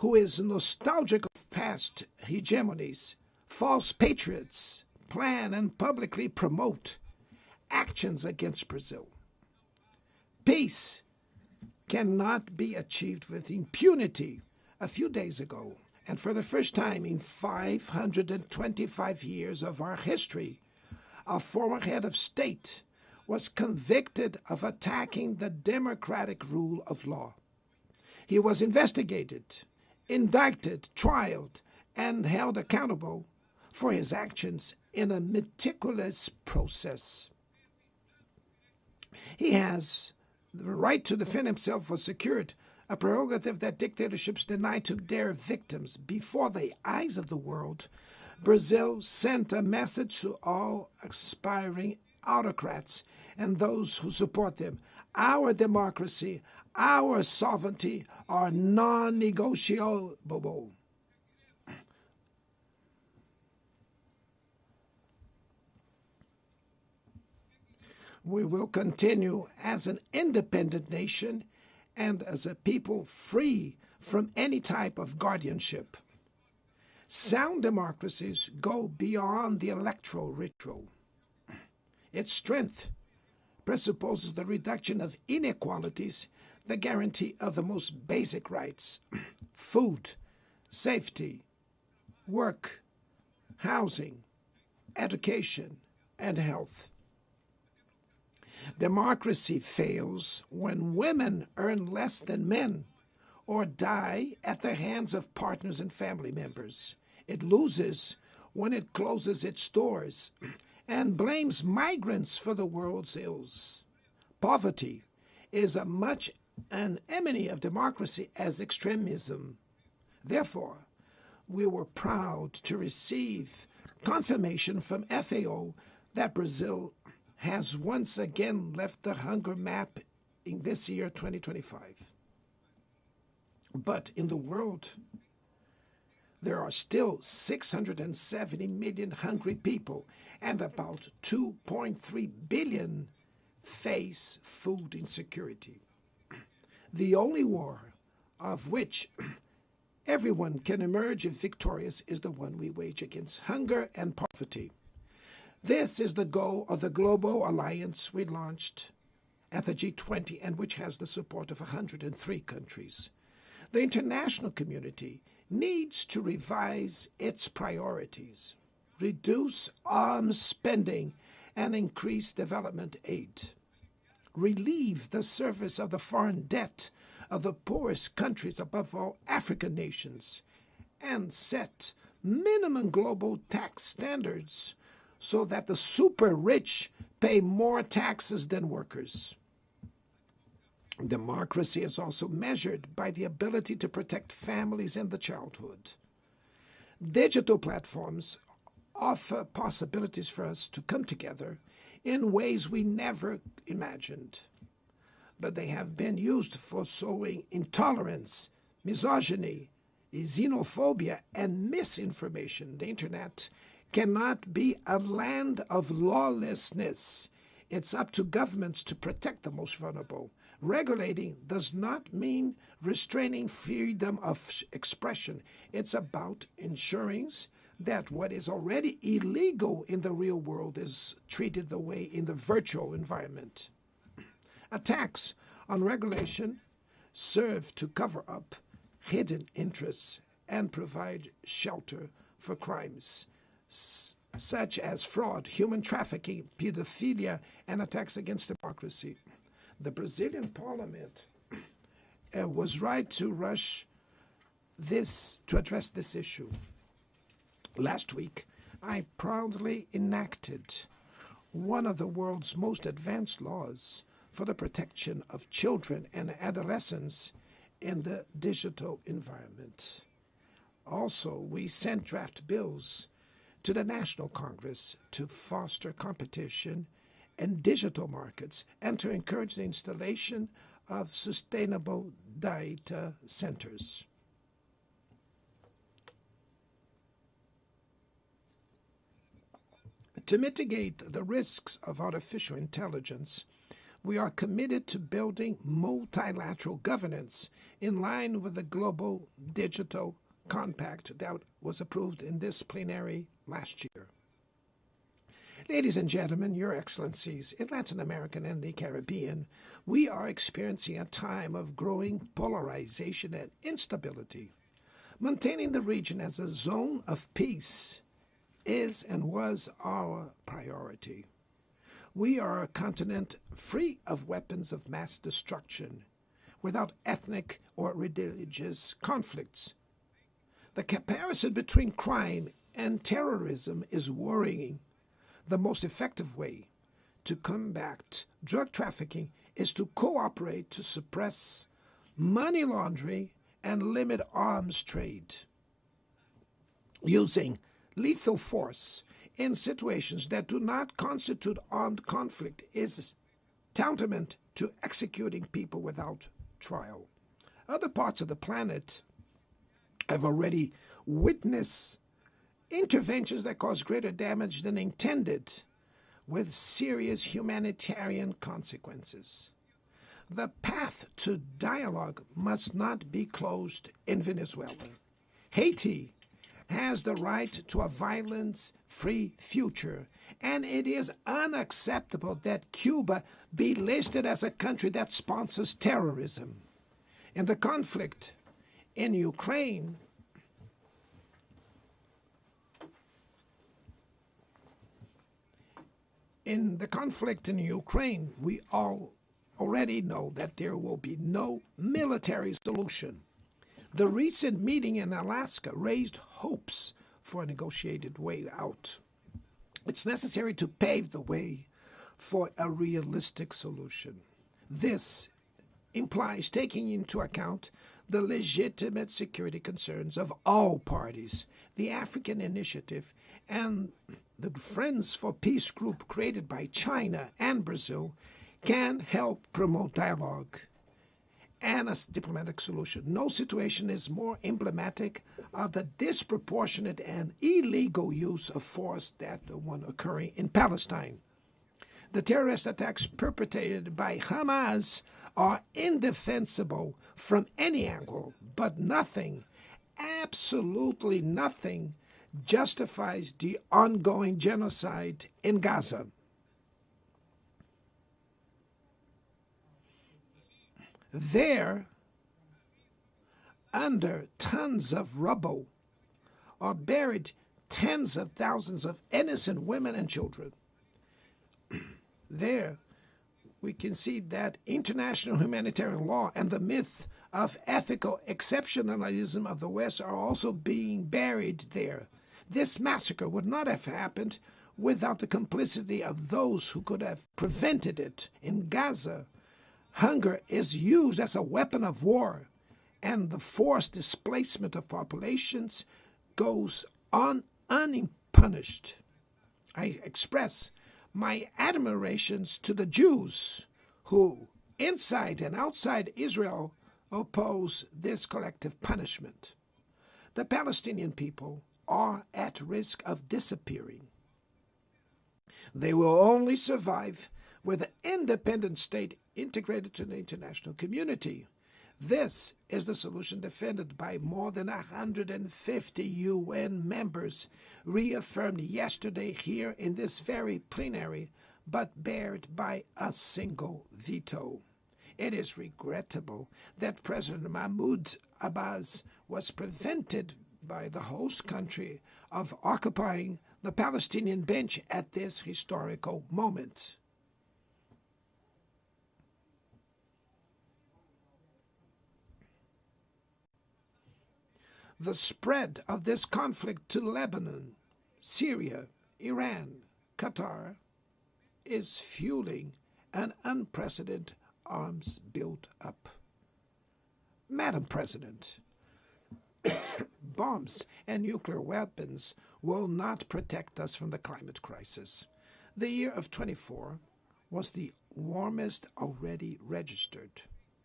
who is nostalgic of past hegemonies, false patriots, plan and publicly promote actions against Brazil. Peace cannot be achieved with impunity. A few days ago, and for the first time in 525 years of our history, a former head of state was convicted of attacking the democratic rule of law. He was investigated, indicted, trialed, and held accountable for his actions in a meticulous process. He has the right to defend himself was secured, a prerogative that dictatorships deny to their victims. Before the eyes of the world, Brazil sent a message to all aspiring autocrats and those who support them. Our democracy, our sovereignty are non-negotiable. We will continue as an independent nation and as a people free from any type of guardianship. Sound democracies go beyond the electoral ritual. Its strength presupposes the reduction of inequalities, the guarantee of the most basic rights: food, safety, work, housing, education, and health. Democracy fails when women earn less than men or die at the hands of partners and family members. It loses when it closes its doors and blames migrants for the world's ills. Poverty is as much an enemy of democracy as extremism. Therefore, we were proud to receive confirmation from FAO that Brazil has once again left the hunger map in this year, 2025. But in the world, there are still 670 million hungry people, and about 2.3 billion face food insecurity. The only war of which everyone can emerge victorious is the one we wage against hunger and poverty. This is the goal of the global alliance we launched at the G20 and which has the support of 103 countries. The international community needs to revise its priorities, reduce arms spending, and increase development aid. Relieve the service of the foreign debt of the poorest countries, above all African nations, and set minimum global tax standards so that the super rich pay more taxes than workers. Democracy is also measured by the ability to protect families and the childhood. Digital platforms offer possibilities for us to come together in ways we never imagined. But they have been used for sowing intolerance, misogyny, xenophobia, and misinformation. The internet cannot be a land of lawlessness. It's up to governments to protect the most vulnerable. Regulating does not mean restraining freedom of expression. It's about ensuring that what is already illegal in the real world is treated the way in the virtual environment. Attacks on regulation serve to cover up hidden interests and provide shelter for crimes such as fraud, human trafficking, pedophilia, and attacks against democracy. The Brazilian parliament was right to rush to address this issue. Last week, I proudly enacted one of the world's most advanced laws for the protection of children and adolescents in the digital environment. Also, we sent draft bills to the National Congress to foster competition in digital markets and to encourage the installation of sustainable data centers. To mitigate the risks of artificial intelligence, We are committed to building multilateral governance in line with the Global Digital Compact that was approved in this plenary last year. Ladies and gentlemen, Your Excellencies, in Latin America and the Caribbean, we are experiencing a time of growing polarization and instability. Maintaining the region as a zone of peace is and was our priority. We are a continent free of weapons of mass destruction, without ethnic or religious conflicts. The comparison between crime and terrorism is worrying. The most effective way to combat drug trafficking is to cooperate to suppress money laundering and limit arms trade. Using lethal force in situations that do not constitute armed conflict is tantamount to executing people without trial. Other parts of the planet have already witnessed interventions that cause greater damage than intended, with serious humanitarian consequences. The path to dialogue must not be closed in Venezuela. Haiti has the right to a violence-free future, and it is unacceptable that Cuba be listed as a country that sponsors terrorism. In the conflict in Ukraine, we all already know that there will be no military solution. The recent meeting in Alaska raised hopes for a negotiated way out. It's necessary to pave the way for a realistic solution. This implies taking into account the legitimate security concerns of all parties. The African Initiative and the Friends for Peace group created by China and Brazil can help promote dialogue and a diplomatic solution. No situation is more emblematic of the disproportionate and illegal use of force than the one occurring in Palestine. The terrorist attacks perpetrated by Hamas are indefensible from any angle, but nothing, absolutely nothing, justifies the ongoing genocide in Gaza. There, under tons of rubble, are buried tens of thousands of innocent women and children. There, we can see that international humanitarian law and the myth of ethical exceptionalism of the West are also being buried there. This massacre would not have happened without the complicity of those who could have prevented it. In Gaza, hunger is used as a weapon of war, and the forced displacement of populations goes on unpunished. I express my admirations to the Jews who, inside and outside Israel, oppose this collective punishment. The Palestinian people are at risk of disappearing. They will only survive with an independent state integrated to the international community. This is the solution defended by more than 150 UN members, reaffirmed yesterday here in this very plenary, but barred by a single veto. It is regrettable that President Mahmoud Abbas was prevented by the host country of occupying the Palestinian bench at this historical moment. The spread of this conflict to Lebanon, Syria, Iran, Qatar is fueling an unprecedented arms build-up. Madam President, bombs and nuclear weapons will not protect us from the climate crisis. The year of 24 was the warmest already registered.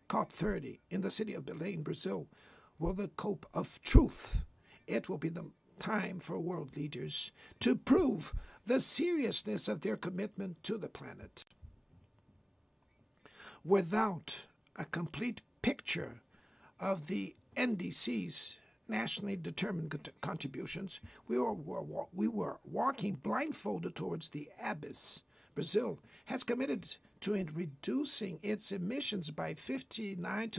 COP30 in the city of Belém, Brazil, will the cope of truth. It will be the time for world leaders to prove the seriousness of their commitment to the planet. Without a complete picture of the NDC's nationally determined contributions, we were walking blindfolded towards the abyss. Brazil has committed to reducing its emissions by 59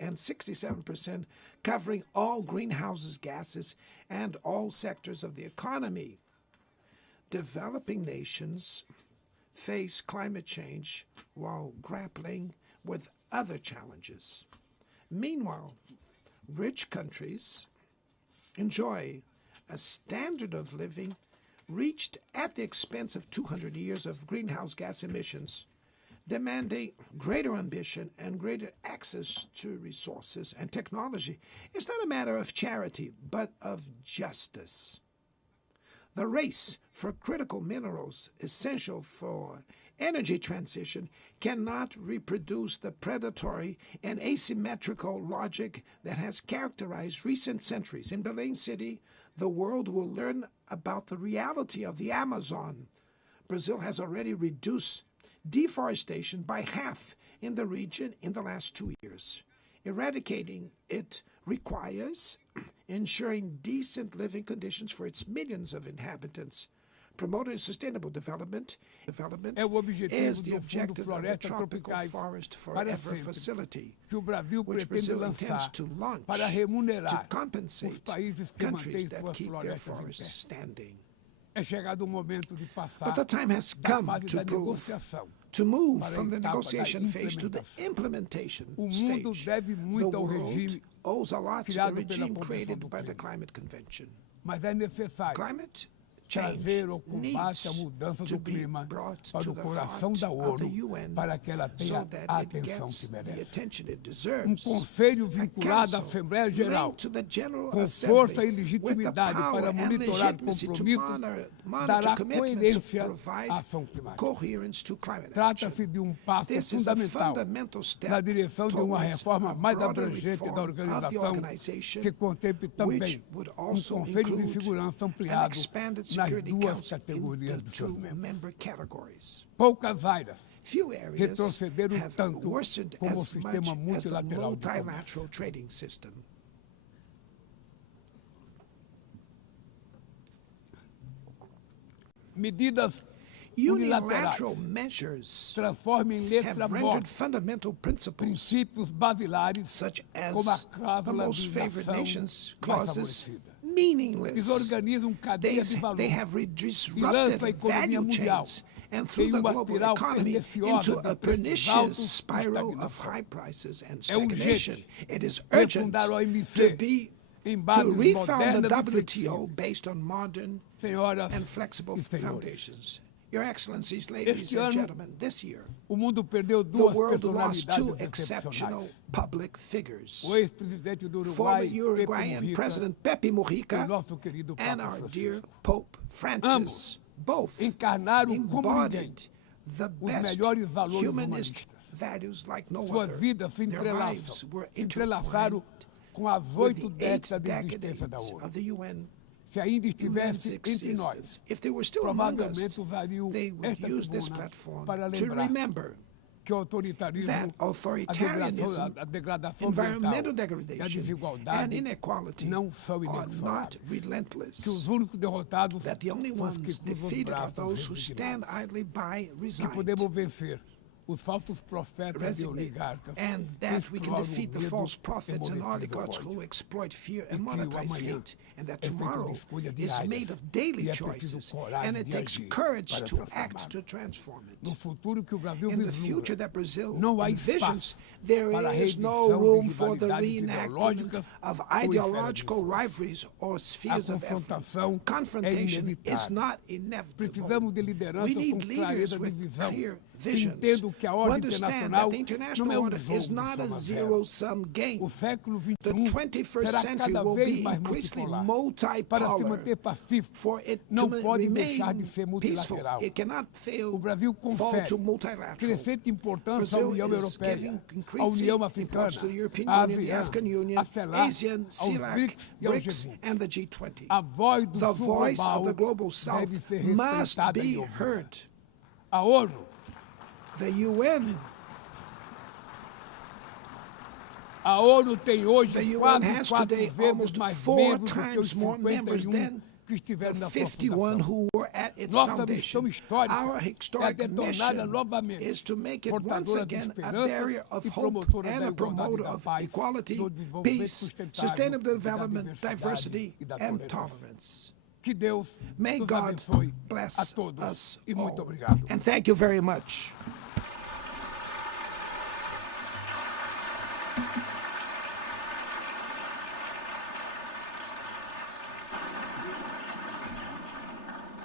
and 67%, covering all greenhouse gases and all sectors of the economy. Developing nations face climate change while grappling with other challenges. Meanwhile, rich countries enjoy a standard of living reached at the expense of 200 years of greenhouse gas emissions, demanding greater ambition and greater access to resources and technology. It's not a matter of charity, but of justice. The race for critical minerals essential for energy transition cannot reproduce the predatory and asymmetrical logic that has characterized recent centuries. In Belém City, the world will learn about the reality of the Amazon. Brazil has already reduced deforestation by half in the region in the last 2 years. Eradicating it requires ensuring decent living conditions for its millions of inhabitants. Promoting sustainable development is the objective of the Tropical Forest Forever facility, which Brazil intends to launch to compensate countries that keep their forests standing. But the time has come to move from the negotiation phase to the implementation stage. The world owes a lot to the regime created by the Climate Convention. Climate change needs to be brought to the heart of the UN so that it gets the attention it deserves. A council linked to the General Assembly with the power and legitimacy to monitor commitments to provide coherence to climate action. This is a fundamental step towards a broader reform of the organization, which would also include an expanded Security Council into 2 member categories. Few areas have worsened as much as the multilateral trading system. Unilateral measures have rendered fundamental principles, such as the most favored nations clauses, meaningless. They have disrupted value chains and threw the global economy into a pernicious spiral of high prices and stagnation. It is urgent to refound the WTO based on modern and flexible foundations. Your Excellencies, ladies and gentlemen, this year, the world lost 2 exceptional public figures. Former Uruguayan President Pepe Mujica and our dear Pope Francis. Both embodied the best humanist values like no other. Their lives were intertwined with the 8 decades of the UN. If they were still among us, they would use this platform to remember that authoritarianism, environmental degradation, and inequality are not relentless, that the only ones defeated are those who stand idly by, resigned, and that we can defeat the false prophets and oligarchs who exploit fear and monetize hate, and that tomorrow is made of daily choices, and it takes courage to act to transform it. In the future that Brazil envisions, there is no room for the reenactment of ideological rivalries or spheres of effort. Confrontation is not inevitable. We need leaders with clear visions who understand that the international order is not a zero-sum game. The 21st century will be increasingly multipolar. For it to remain peaceful, it cannot fall to multilateral. Brazil is giving increasing importance to the European Union, the African Union, ASEAN, CELAC, BRICS, and the G20. The voice of the Global South must be heard. The UN A ONU tem hoje The UN quase has 4 today vezes almost mais 4 membros do que os times more members 51 than que estiveram the na 51 fundação. who were at its Nossa foundation. missão histórica Our é historic detonada mission novamente, is to make it once portadora de again a esperança barrier of e hope promotora and da a igualdade promoter da of paz, equality, do desenvolvimento peace, sustentável sustainable e da development, diversidade diversity, e da and tolerância. tolerance. Que Deus May nos God abençoe a bless todos us e muito all. obrigado. And thank you very much.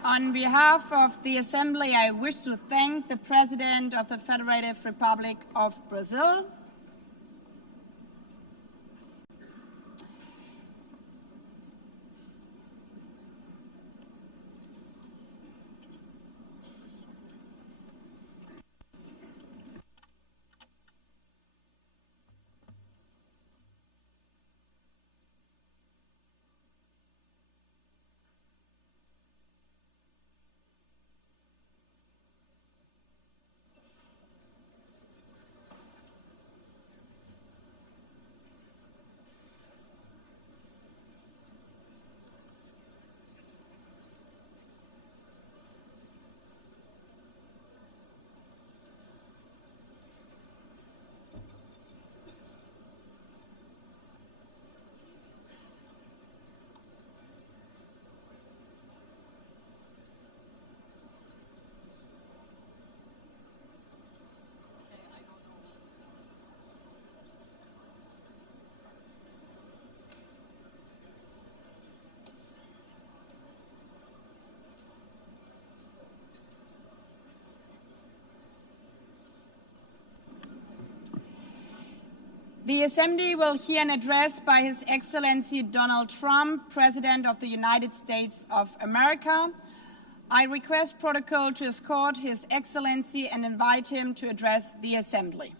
On behalf of the Assembly, I wish to thank the President of the Federative Republic of Brazil, the Assembly will hear an address by His Excellency Donald Trump, President of the United States of America. I request protocol to escort His Excellency and invite him to address the Assembly.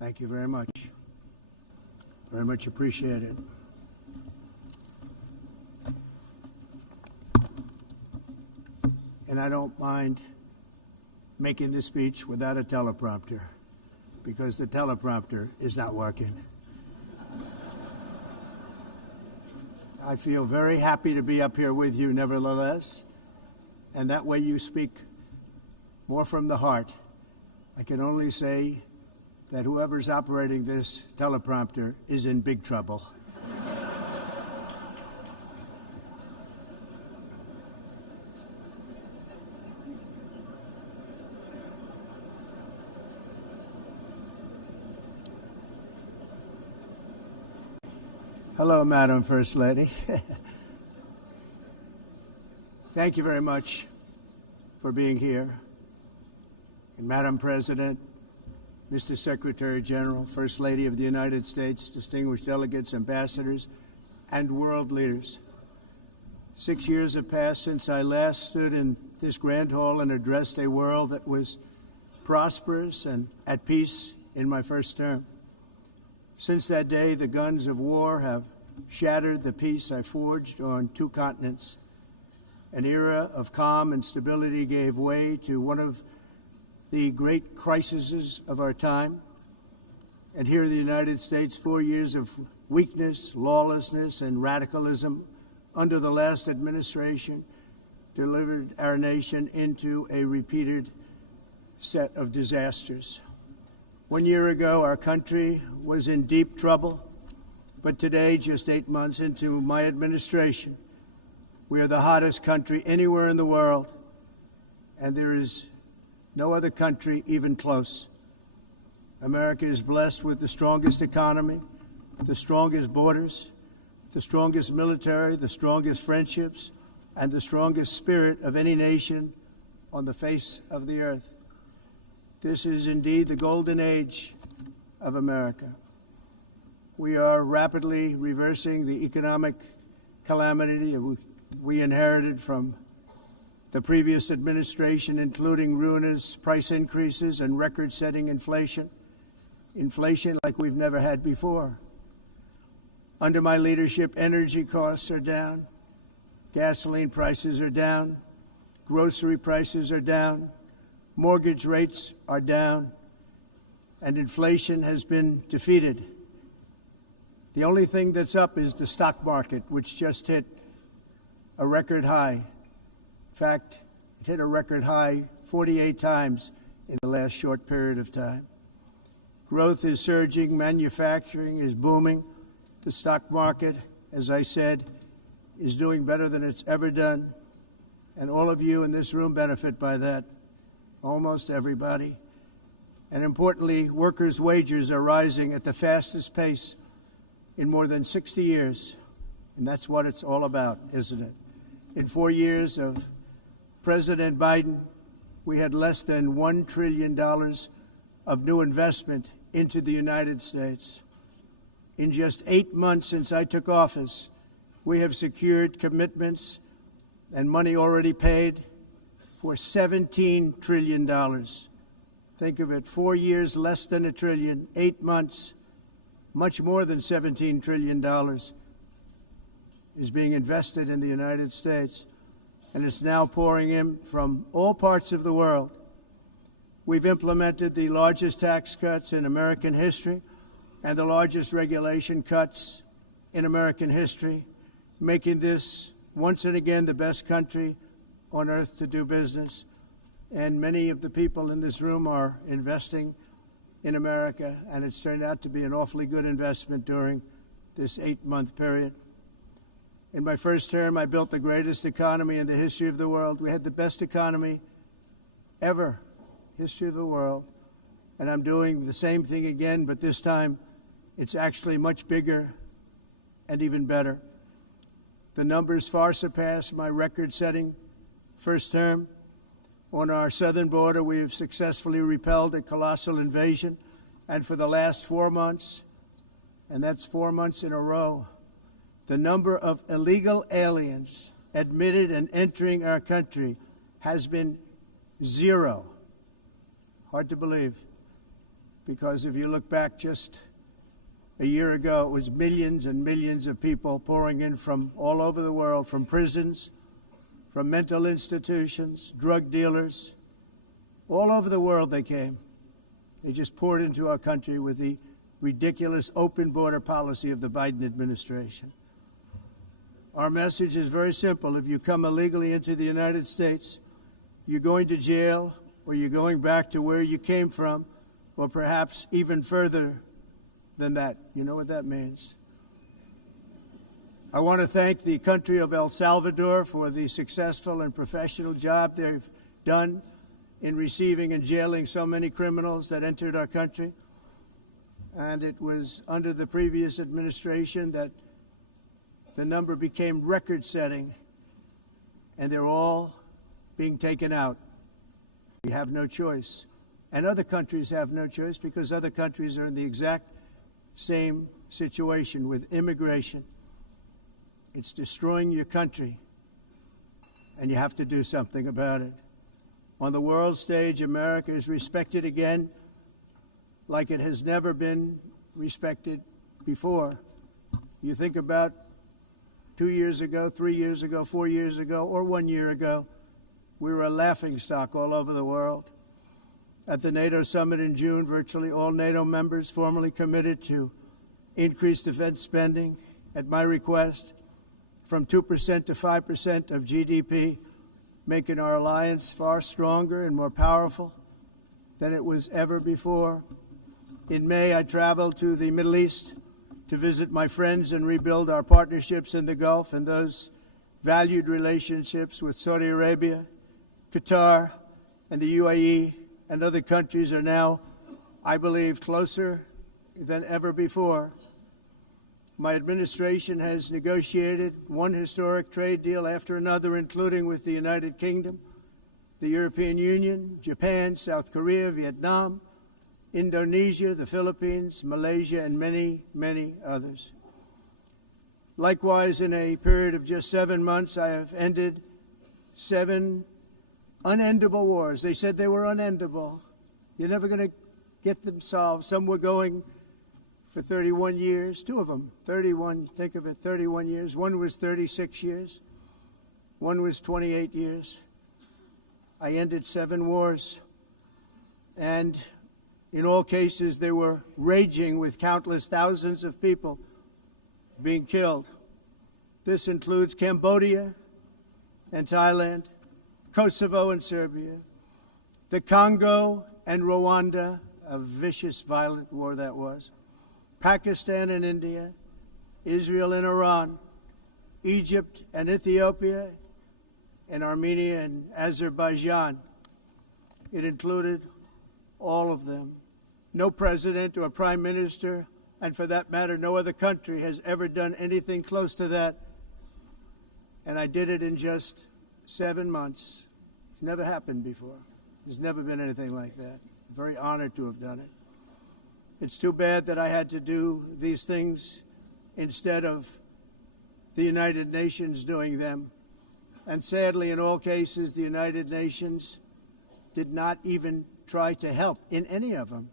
Thank you very much. Very much appreciated. And I don't mind making this speech without a teleprompter, because the teleprompter is not working. I feel very happy to be up here with you nevertheless, and that way you speak more from the heart. I can only say that whoever's operating this teleprompter is in big trouble. Hello, Madam First Lady. Thank you very much for being here. And Madam President, Mr. Secretary-General, First Lady of the United States, distinguished delegates, ambassadors, and world leaders. 6 years have passed since I last stood in this grand hall and addressed a world that was prosperous and at peace in my first term. Since that day, the guns of war have shattered the peace I forged on 2 continents. An era of calm and stability gave way to one of the great crises of our time. And here in the United States, 4 years of weakness, lawlessness, and radicalism under the last administration delivered our nation into a repeated set of disasters. 1 year ago, our country was in deep trouble, but today, just 8 months into my administration, we are the hottest country anywhere in the world, and there is no other country even close. America is blessed with the strongest economy, the strongest borders, the strongest military, the strongest friendships, and the strongest spirit of any nation on the face of the earth. This is indeed the golden age of America. We are rapidly reversing the economic calamity we inherited from the previous administration, including ruinous price increases and record-setting inflation like we've never had before. Under my leadership, energy costs are down, gasoline prices are down, grocery prices are down, mortgage rates are down, and inflation has been defeated. The only thing that's up is the stock market, which just hit a record high. In fact, it hit a record high 48 times in the last short period of time. Growth is surging, manufacturing is booming. The stock market, as I said, is doing better than it's ever done. And all of you in this room benefit by that, almost everybody. And importantly, workers' wages are rising at the fastest pace in more than 60 years. And that's what it's all about, isn't it? In 4 years of President Biden, we had less than $1 trillion of new investment into the United States. In just 8 months since I took office, we have secured commitments and money already paid for $17 trillion. Think of it, 4 years, less than $1 trillion, 8 months, much more than $17 trillion is being invested in the United States, and it's now pouring in from all parts of the world. We've implemented the largest tax cuts in American history and the largest regulation cuts in American history, making this once and again the best country on earth to do business. And many of the people in this room are investing in America, and it's turned out to be an awfully good investment during this 8-month period. In my first term, I built the greatest economy in the history of the world. We had the best economy ever, history of the world. And I'm doing the same thing again, but this time it's actually much bigger and even better. The numbers far surpass my record-setting first term. On our southern border, we have successfully repelled a colossal invasion, and for the last 4 months, and that's 4 months in a row, the number of illegal aliens admitted and entering our country has been 0. Hard to believe, because if you look back just a year ago, it was millions and millions of people pouring in from all over the world, from prisons, from mental institutions, drug dealers. All over the world they came. They just poured into our country with the ridiculous open border policy of the Biden administration. Our message is very simple. If you come illegally into the United States, you're going to jail, or you're going back to where you came from, or perhaps even further than that. You know what that means. I want to thank the country of El Salvador for the successful and professional job they've done in receiving and jailing so many criminals that entered our country. And it was under the previous administration that the number became record-setting, and they're all being taken out. We have no choice. And other countries have no choice, because other countries are in the exact same situation with immigration. It's destroying your country, and you have to do something about it. On the world stage, America is respected again like it has never been respected before. You think about 2 years ago, 3 years ago, 4 years ago, or 1 year ago, we were a laughingstock all over the world. At the NATO summit in June, virtually all NATO members formally committed to increase defense spending, at my request, from 2% to 5% of GDP, making our alliance far stronger and more powerful than it was ever before. In May, I traveled to the Middle East to visit my friends and rebuild our partnerships in the Gulf, and those valued relationships with Saudi Arabia, Qatar, and the UAE and other countries are now, I believe, closer than ever before. My administration has negotiated one historic trade deal after another, including with the United Kingdom, the European Union, Japan, South Korea, Vietnam, Indonesia, the Philippines, Malaysia, and many, many others. Likewise, in a period of just 7 months, I have ended 7 unendable wars. They said they were unendable. You're never going to get them solved. Some were going for 31 years, 2 of them, 31, think of it, 31 years. One was 36 years. One was 28 years. I ended 7 wars. And in all cases, they were raging with countless thousands of people being killed. This includes Cambodia and Thailand, Kosovo and Serbia, the Congo and Rwanda, a vicious, violent war that was, Pakistan and India, Israel and Iran, Egypt and Ethiopia, and Armenia and Azerbaijan. It included all of them. No president or prime minister, and for that matter, no other country has ever done anything close to that. And I did it in just 7 months. It's never happened before. There's never been anything like that. I'm very honored to have done it. It's too bad that I had to do these things instead of the United Nations doing them. And sadly, in all cases, the United Nations did not even try to help in any of them.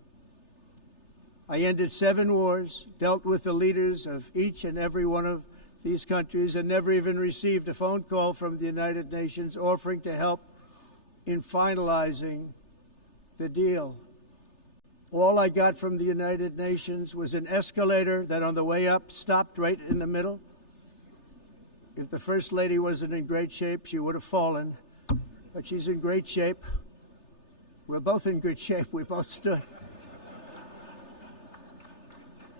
I ended 7 wars, dealt with the leaders of each and every one of these countries, and never even received a phone call from the United Nations offering to help in finalizing the deal. All I got from the United Nations was an escalator that on the way up stopped right in the middle. If the First Lady wasn't in great shape, she would have fallen. But she's in great shape. We're both in good shape. We both stood.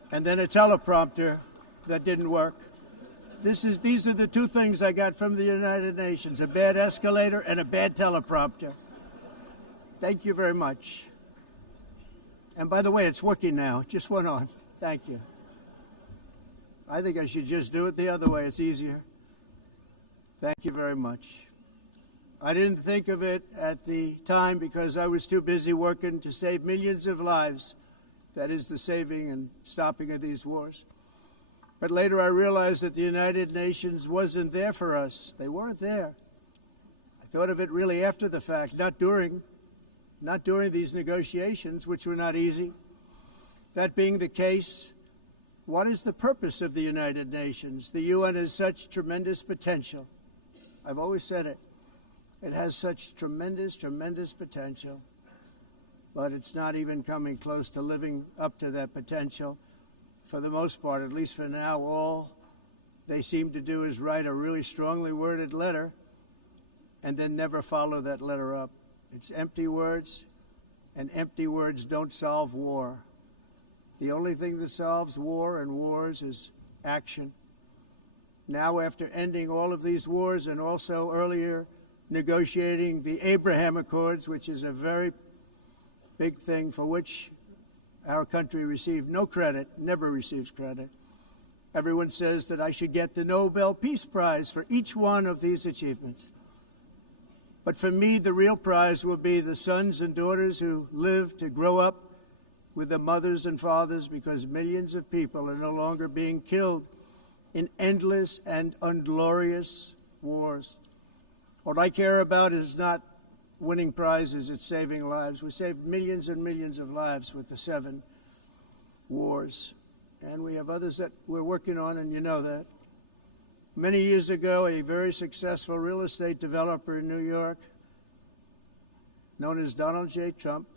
And then a teleprompter that didn't work. These are the 2 things I got from the United Nations, a bad escalator and a bad teleprompter. Thank you very much. And by the way, it's working now. It just went on. Thank you. I think I should just do it the other way. It's easier. Thank you very much. I didn't think of it at the time because I was too busy working to save millions of lives. That is the saving and stopping of these wars. But later I realized that the United Nations wasn't there for us. They weren't there. I thought of it really after the fact, not during these negotiations, which were not easy. That being the case, what is the purpose of the United Nations? The UN has such tremendous potential. I've always said it. It has such tremendous, tremendous potential, but it's not even coming close to living up to that potential. For the most part, at least for now, all they seem to do is write a really strongly worded letter and then never follow that letter up. It's empty words, and empty words don't solve war. The only thing that solves war and wars is action. Now, after ending all of these wars and also earlier negotiating the Abraham Accords, which is a very big thing for which our country received no credit, never receives credit. Everyone says that I should get the Nobel Peace Prize for each one of these achievements. But for me, the real prize will be the sons and daughters who live to grow up with the mothers and fathers, because millions of people are no longer being killed in endless and unglorious wars. What I care about is not winning prizes, it's saving lives. We saved millions and millions of lives with the 7 wars. And we have others that we're working on, and you know that. Many years ago, a very successful real estate developer in New York, known as Donald J. Trump,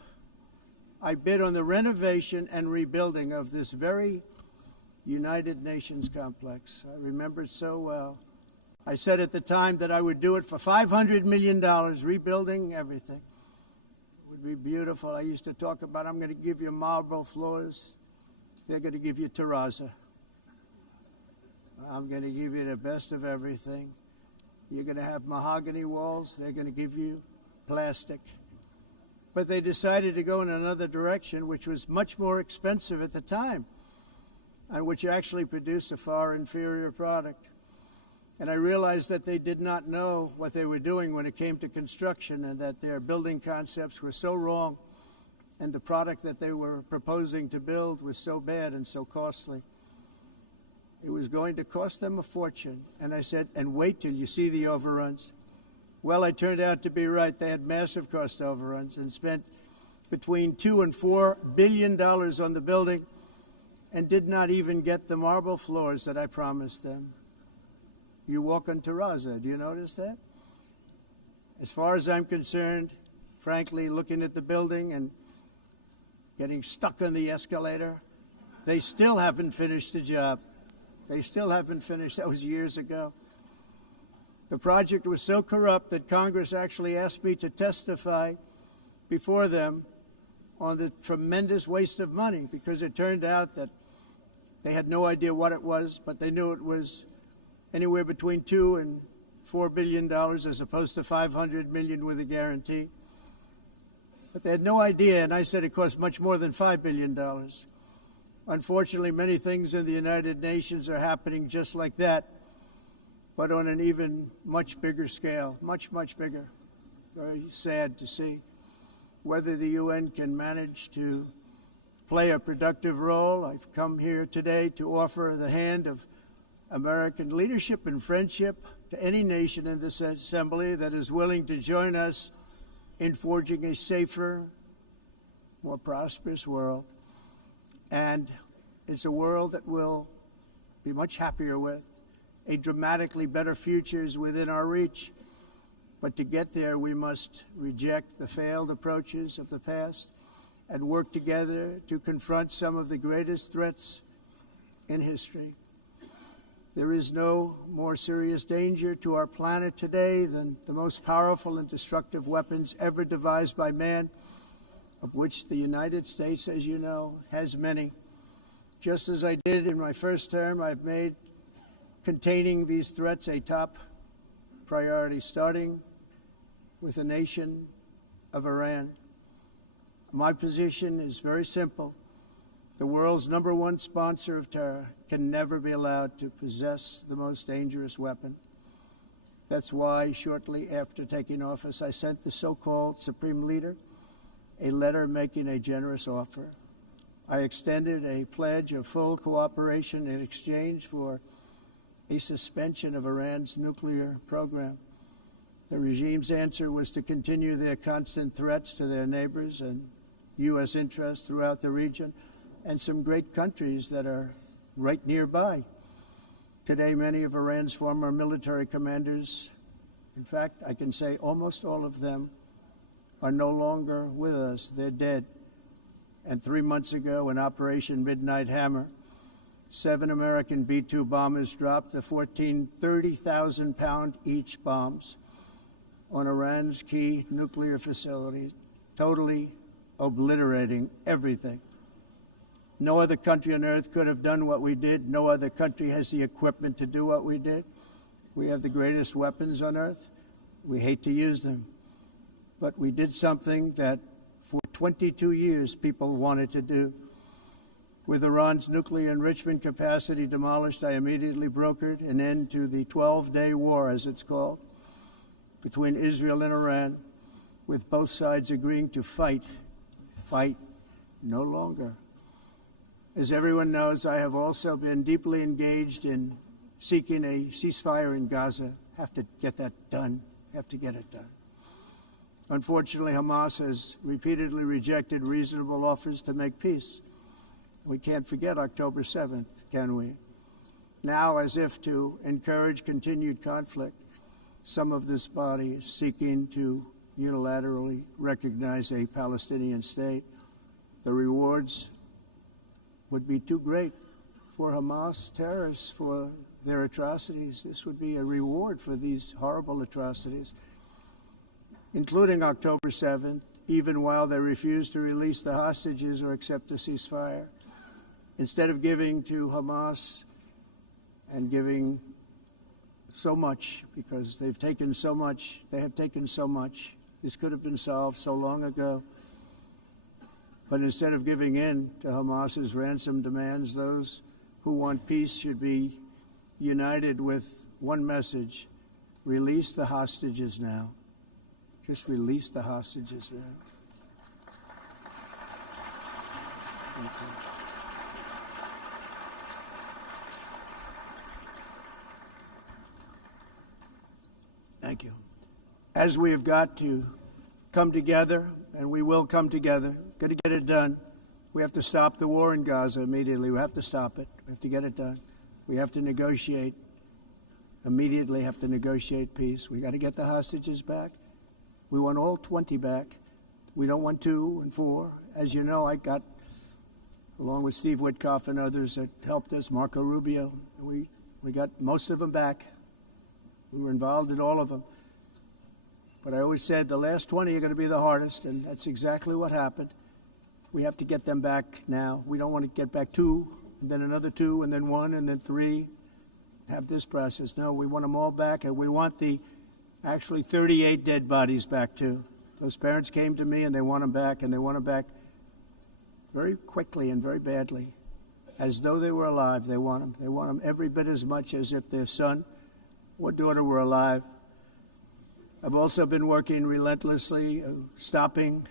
I bid on the renovation and rebuilding of this very United Nations complex. I remember it so well. I said at the time that I would do it for $500 million, rebuilding everything. It would be beautiful. I used to talk about, I'm going to give you marble floors. They're going to give you terrazzo. I'm going to give you the best of everything. You're going to have mahogany walls. They're going to give you plastic. But they decided to go in another direction, which was much more expensive at the time, and which actually produced a far inferior product. And I realized that they did not know what they were doing when it came to construction, and that their building concepts were so wrong, and the product that they were proposing to build was so bad and so costly. it was going to cost them a fortune. And I said, and wait till you see the overruns. Well, I turned out to be right. They had massive cost overruns and spent between $2 and $4 billion on the building and did not even get the marble floors that I promised them. You walk on terrazzo. Do you notice that? As far as I'm concerned, frankly, looking at the building and getting stuck on the escalator, they still haven't finished the job. They still haven't finished. That was years ago. The project was so corrupt that Congress actually asked me to testify before them on the tremendous waste of money, because it turned out that they had no idea what it was, but they knew it was anywhere between $2 and $4 billion as opposed to $500 million with a guarantee. But they had no idea, and I said it cost much more than $5 billion. Unfortunately, many things in the United Nations are happening just like that, but on an even much bigger scale, much, much bigger. Very sad to see. Whether the UN can manage to play a productive role, I've come here today to offer the hand of American leadership and friendship to any nation in this assembly that is willing to join us in forging a safer, more prosperous world. And it's a world that we'll be much happier with. A dramatically better future is within our reach. But to get there, we must reject the failed approaches of the past and work together to confront some of the greatest threats in history. There is no more serious danger to our planet today than the most powerful and destructive weapons ever devised by man, of which the United States, as you know, has many. Just as I did in my first term, I've made containing these threats a top priority, starting with the nation of Iran. My position is very simple. The world's #1 sponsor of terror can never be allowed to possess the most dangerous weapon. That's why, shortly after taking office, I sent the so-called Supreme Leader a letter making a generous offer. I extended a pledge of full cooperation in exchange for a suspension of Iran's nuclear program. The regime's answer was to continue their constant threats to their neighbors and U.S. interests throughout the region and some great countries that are right nearby. Today, many of Iran's former military commanders, in fact, I can say almost all of them, are no longer with us. They're dead. And 3 months ago, in Operation Midnight Hammer, 7 American B-2 bombers dropped the 14 30,000-pound each bombs on Iran's key nuclear facilities, totally obliterating everything. No other country on earth could have done what we did. No other country has the equipment to do what we did. We have the greatest weapons on earth. We hate to use them. But we did something that for 22 years people wanted to do. With Iran's nuclear enrichment capacity demolished, I immediately brokered an end to the 12-day war, as it's called, between Israel and Iran, with both sides agreeing to fight no longer. As everyone knows, I have also been deeply engaged in seeking a ceasefire in Gaza. Have to get that done. Have to get it done. Unfortunately, Hamas has repeatedly rejected reasonable offers to make peace. We can't forget October 7th, can we? Now, as if to encourage continued conflict, some of this body is seeking to unilaterally recognize a Palestinian state. The rewards would be too great for Hamas terrorists for their atrocities. This would be a reward for these horrible atrocities, including October 7th, even while they refuse to release the hostages or accept a ceasefire. Instead of giving to Hamas and giving so much, because they've taken so much, they have taken so much. This could have been solved so long ago. But instead of giving in to Hamas's ransom demands, those who want peace should be united with one message: release the hostages now. Just release the hostages now. Thank you. as we have got to come together, and we will come together, got to get it done. We have to stop the war in Gaza immediately. We have to stop it. We have to get it done. We have to negotiate, immediately have to negotiate peace. We got to get the hostages back. We want all 20 back. We don't want 2 and 4. As you know, I got, along with Steve Witkoff and others that helped us, Marco Rubio, we got most of them back. We were involved in all of them. But I always said the last 20 are going to be the hardest, and that's exactly what happened. We have to get them back now. We don't want to get back 2, and then another 2, and then 1, and then 3. Have this process. No, we want them all back, and we want the actually 38 dead bodies back too. Those parents came to me, and they want them back, and they want them back very quickly and very badly, as though they were alive. They want them. They want them every bit as much as if their son or daughter were alive. I've also been working relentlessly, stopping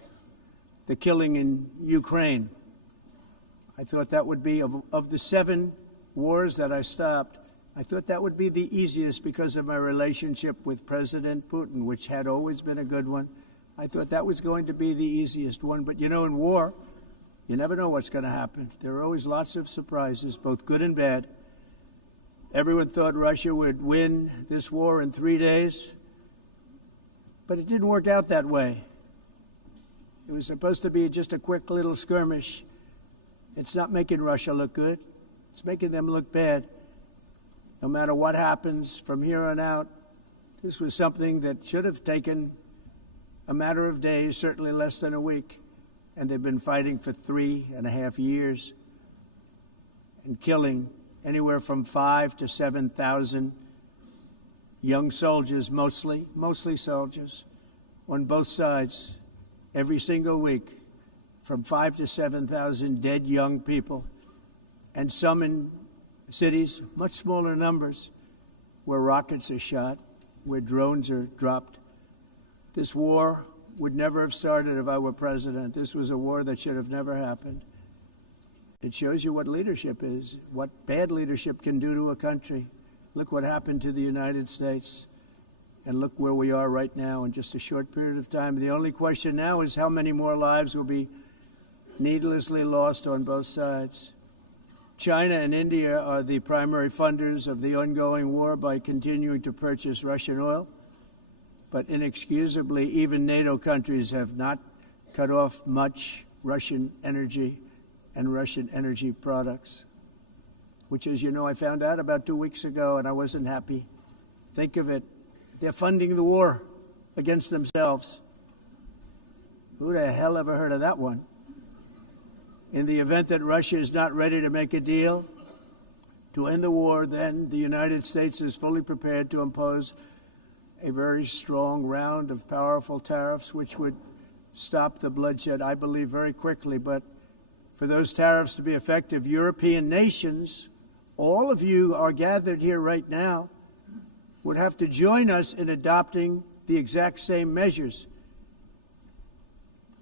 the killing in Ukraine. I thought that would be, of the 7 wars that I stopped, I thought that would be the easiest because of my relationship with President Putin, which had always been a good one. I thought that was going to be the easiest one. But, you know, in war, you never know what's going to happen. There are always lots of surprises, both good and bad. Everyone thought Russia would win this war in 3 days, but it didn't work out that way. It was supposed to be just a quick little skirmish. It's not making Russia look good. It's making them look bad. No matter what happens from here on out, this was something that should have taken a matter of days, certainly less than a week. And they've been fighting for 3.5 years and killing anywhere from 5,000 to 7,000 young soldiers, mostly soldiers, on both sides, every single week, from 5,000 to 7,000 dead young people, and some in cities, much smaller numbers, where rockets are shot, where drones are dropped. This war would never have started if I were president. This was a war that should have never happened. It shows you what leadership is, what bad leadership can do to a country. Look what happened to the United States, and look where we are right now in just a short period of time. The only question now is how many more lives will be needlessly lost on both sides. China and India are the primary funders of the ongoing war by continuing to purchase Russian oil. But inexcusably, even NATO countries have not cut off much Russian energy and Russian energy products, which, as you know, I found out about 2 weeks ago, and I wasn't happy. Think of it. They're funding the war against themselves. Who the hell ever heard of that one? In the event that Russia is not ready to make a deal to end the war, then the United States is fully prepared to impose a very strong round of powerful tariffs, which would stop the bloodshed, I believe, very quickly. But for those tariffs to be effective, European nations, all of you are gathered here right now, would have to join us in adopting the exact same measures.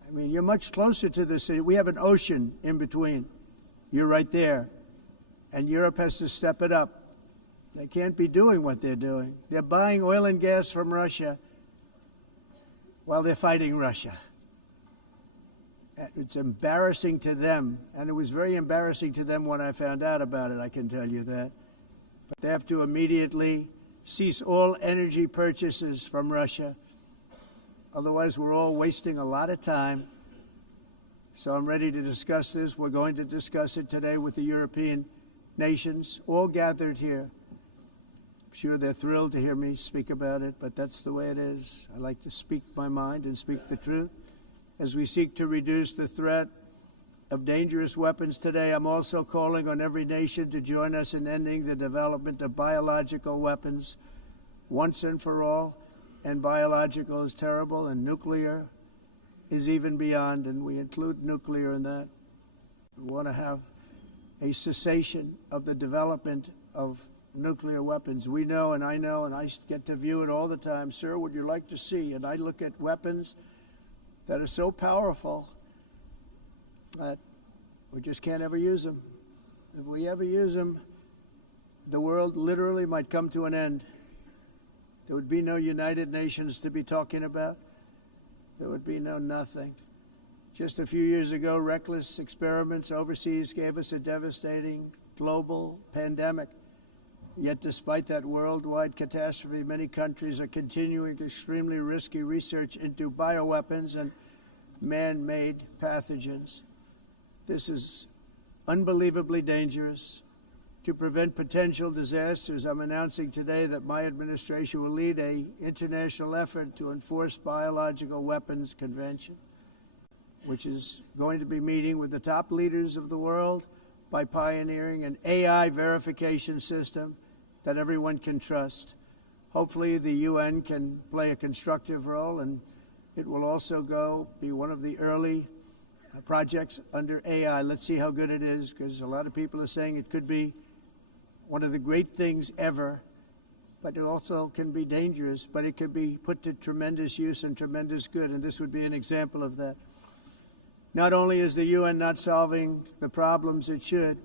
I mean, you're much closer to this. We have an ocean in between. You're right there. And Europe has to step it up. They can't be doing what they're doing. They're buying oil and gas from Russia while they're fighting Russia. It's embarrassing to them, and it was very embarrassing to them when I found out about it, I can tell you that. But they have to immediately cease all energy purchases from Russia. Otherwise, we're all wasting a lot of time. So I'm ready to discuss this. We're going to discuss it today with the European nations, all gathered here. I'm sure they're thrilled to hear me speak about it, but that's the way it is. I like to speak my mind and speak the truth. As we seek to reduce the threat of dangerous weapons today, I'm also calling on every nation to join us in ending the development of biological weapons once and for all. And biological is terrible, and nuclear is even beyond, and we include nuclear in that. We want to have a cessation of the development of nuclear weapons. We know, and I get to view it all the time. Sir, would you like to see? And I look at weapons that are so powerful that we just can't ever use them. If we ever use them, the world literally might come to an end. There would be no United Nations to be talking about. There would be no nothing. Just a few years ago, reckless experiments overseas gave us a devastating global pandemic. Yet despite that worldwide catastrophe, many countries are continuing extremely risky research into bioweapons and man-made pathogens. This is unbelievably dangerous. To prevent potential disasters, I'm announcing today that my administration will lead an international effort to enforce biological weapons convention, which is going to be meeting with the top leaders of the world by pioneering an AI verification system that everyone can trust. Hopefully the UN can play a constructive role, and it will also be one of the early projects under AI. Let's see how good it is, because a lot of people are saying it could be one of the great things ever, but it also can be dangerous, but it can be put to tremendous use and tremendous good, and this would be an example of that. Not only is the UN not solving the problems it should,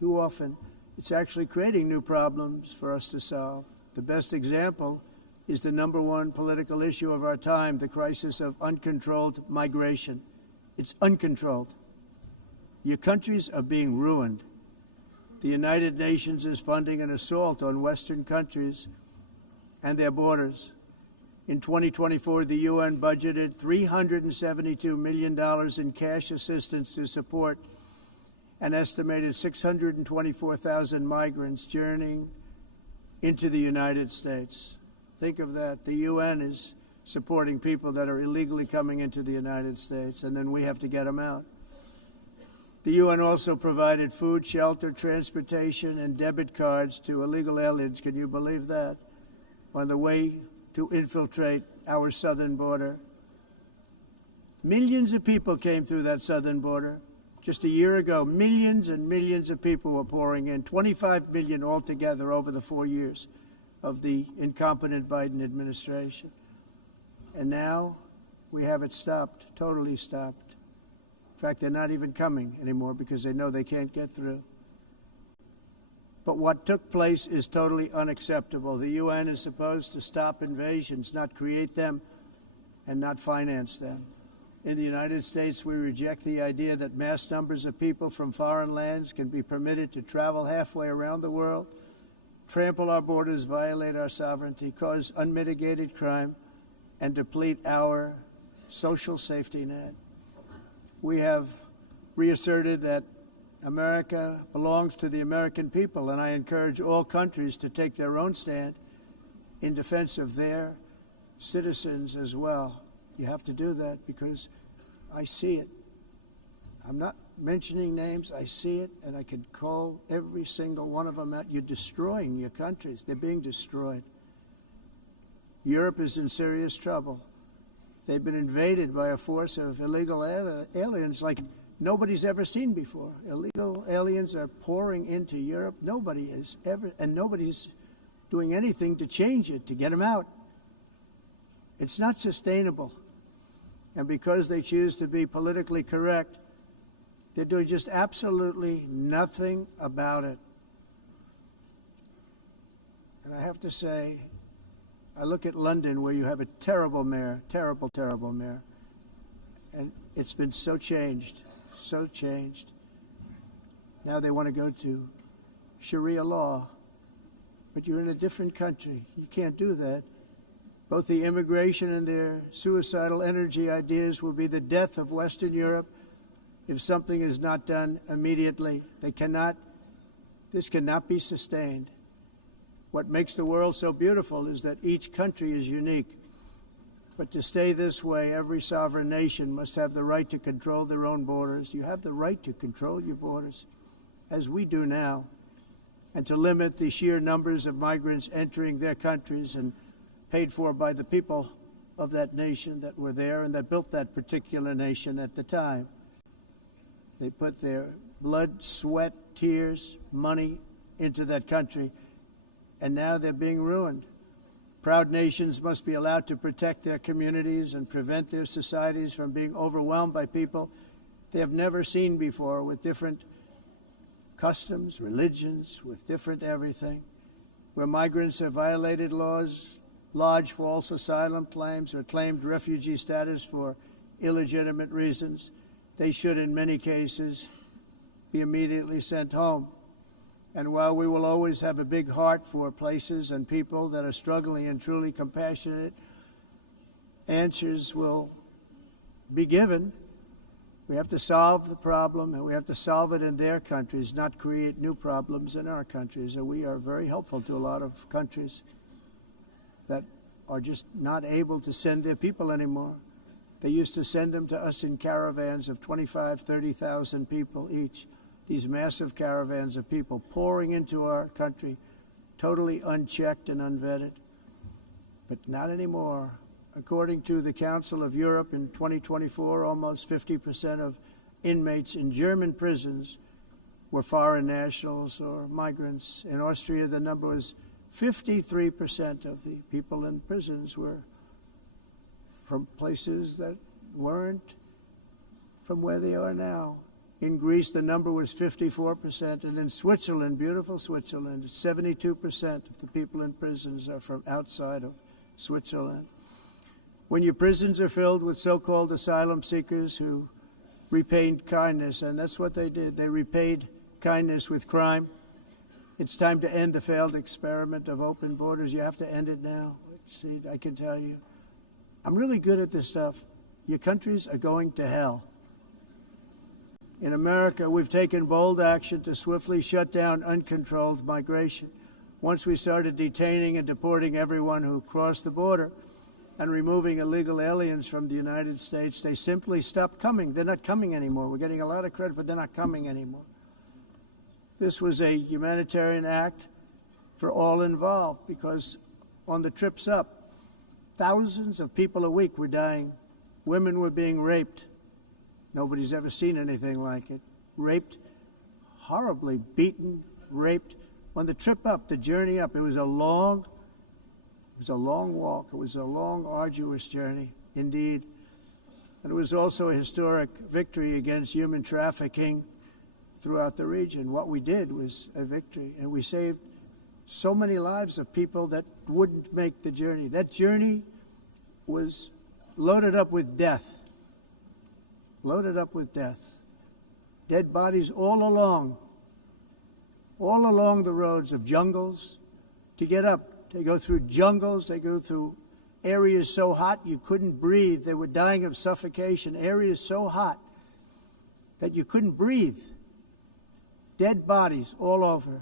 too often, it's actually creating new problems for us to solve. The best example is the number one political issue of our time, the crisis of uncontrolled migration. It's uncontrolled. Your countries are being ruined. The United Nations is funding an assault on Western countries and their borders. In 2024, the UN budgeted $372 million in cash assistance to support an estimated 624,000 migrants journeying into the United States. Think of that. The UN is supporting people that are illegally coming into the United States, and then we have to get them out. The UN also provided food, shelter, transportation, and debit cards to illegal aliens. Can you believe that? On the way to infiltrate our southern border. Millions of people came through that southern border. Just a year ago, millions and millions of people were pouring in, 25 million altogether over the 4 years of the incompetent Biden administration. And now we have it stopped, totally stopped. In fact, they're not even coming anymore because they know they can't get through. But what took place is totally unacceptable. The UN is supposed to stop invasions, not create them and not finance them. In the United States, we reject the idea that mass numbers of people from foreign lands can be permitted to travel halfway around the world, trample our borders, violate our sovereignty, cause unmitigated crime, and deplete our social safety net. We have reasserted that America belongs to the American people, and I encourage all countries to take their own stand in defense of their citizens as well. You have to do that because I see it. I'm not mentioning names. I see it, and I could call every single one of them out. You're destroying your countries. They're being destroyed. Europe is in serious trouble. They've been invaded by a force of illegal aliens like nobody's ever seen before. Illegal aliens are pouring into Europe. Nobody is ever, and nobody's doing anything to change it, to get them out. It's not sustainable. And because they choose to be politically correct, they're doing just absolutely nothing about it. And I have to say, I look at London, where you have a terrible mayor, terrible, terrible mayor, and it's been so changed, so changed. Now they want to go to Sharia law, but you're in a different country. You can't do that. Both the immigration and their suicidal energy ideas will be the death of Western Europe if something is not done immediately. This cannot be sustained. What makes the world so beautiful is that each country is unique. But to stay this way, every sovereign nation must have the right to control their own borders. You have the right to control your borders, as we do now, and to limit the sheer numbers of migrants entering their countries and paid for by the people of that nation that were there and that built that particular nation at the time. They put their blood, sweat, tears, money into that country, and now they're being ruined. Proud nations must be allowed to protect their communities and prevent their societies from being overwhelmed by people they have never seen before, with different customs, religions, with different everything. Where migrants have violated laws, lodged false asylum claims or claimed refugee status for illegitimate reasons, they should, in many cases, be immediately sent home. And while we will always have a big heart for places and people that are struggling and truly compassionate, answers will be given. We have to solve the problem, and we have to solve it in their countries, not create new problems in our countries. And we are very helpful to a lot of countries that are just not able to send their people anymore. They used to send them to us in caravans of 25,000, 30,000 people each. These massive caravans of people pouring into our country, totally unchecked and unvetted. But not anymore. According to the Council of Europe in 2024, almost 50% of inmates in German prisons were foreign nationals or migrants. In Austria, the number was 53% of the people in prisons were from places that weren't from where they are now. In Greece, the number was 54%, and in Switzerland, beautiful Switzerland, 72% of the people in prisons are from outside of Switzerland. When your prisons are filled with so-called asylum seekers who repaid kindness, and that's what they did, they repaid kindness with crime, it's time to end the failed experiment of open borders. You have to end it now. See, I can tell you, I'm really good at this stuff. Your countries are going to hell. In America, we've taken bold action to swiftly shut down uncontrolled migration. Once we started detaining and deporting everyone who crossed the border and removing illegal aliens from the United States, they simply stopped coming. They're not coming anymore. We're getting a lot of credit, but they're not coming anymore. This was a humanitarian act for all involved, because on the trips up, thousands of people a week were dying. Women were being raped. Nobody's ever seen anything like it. Raped, horribly beaten, raped. On the trip up, the journey up, it was a long walk. It was a long, arduous journey, indeed. And it was also a historic victory against human trafficking throughout the region. What we did was a victory, and we saved so many lives of people that wouldn't make the journey. That journey was loaded up with death. Loaded up with death. Dead bodies all along the roads of jungles to get up. They go through jungles, they go through areas so hot you couldn't breathe. They were dying of suffocation, areas so hot that you couldn't breathe. Dead bodies all over.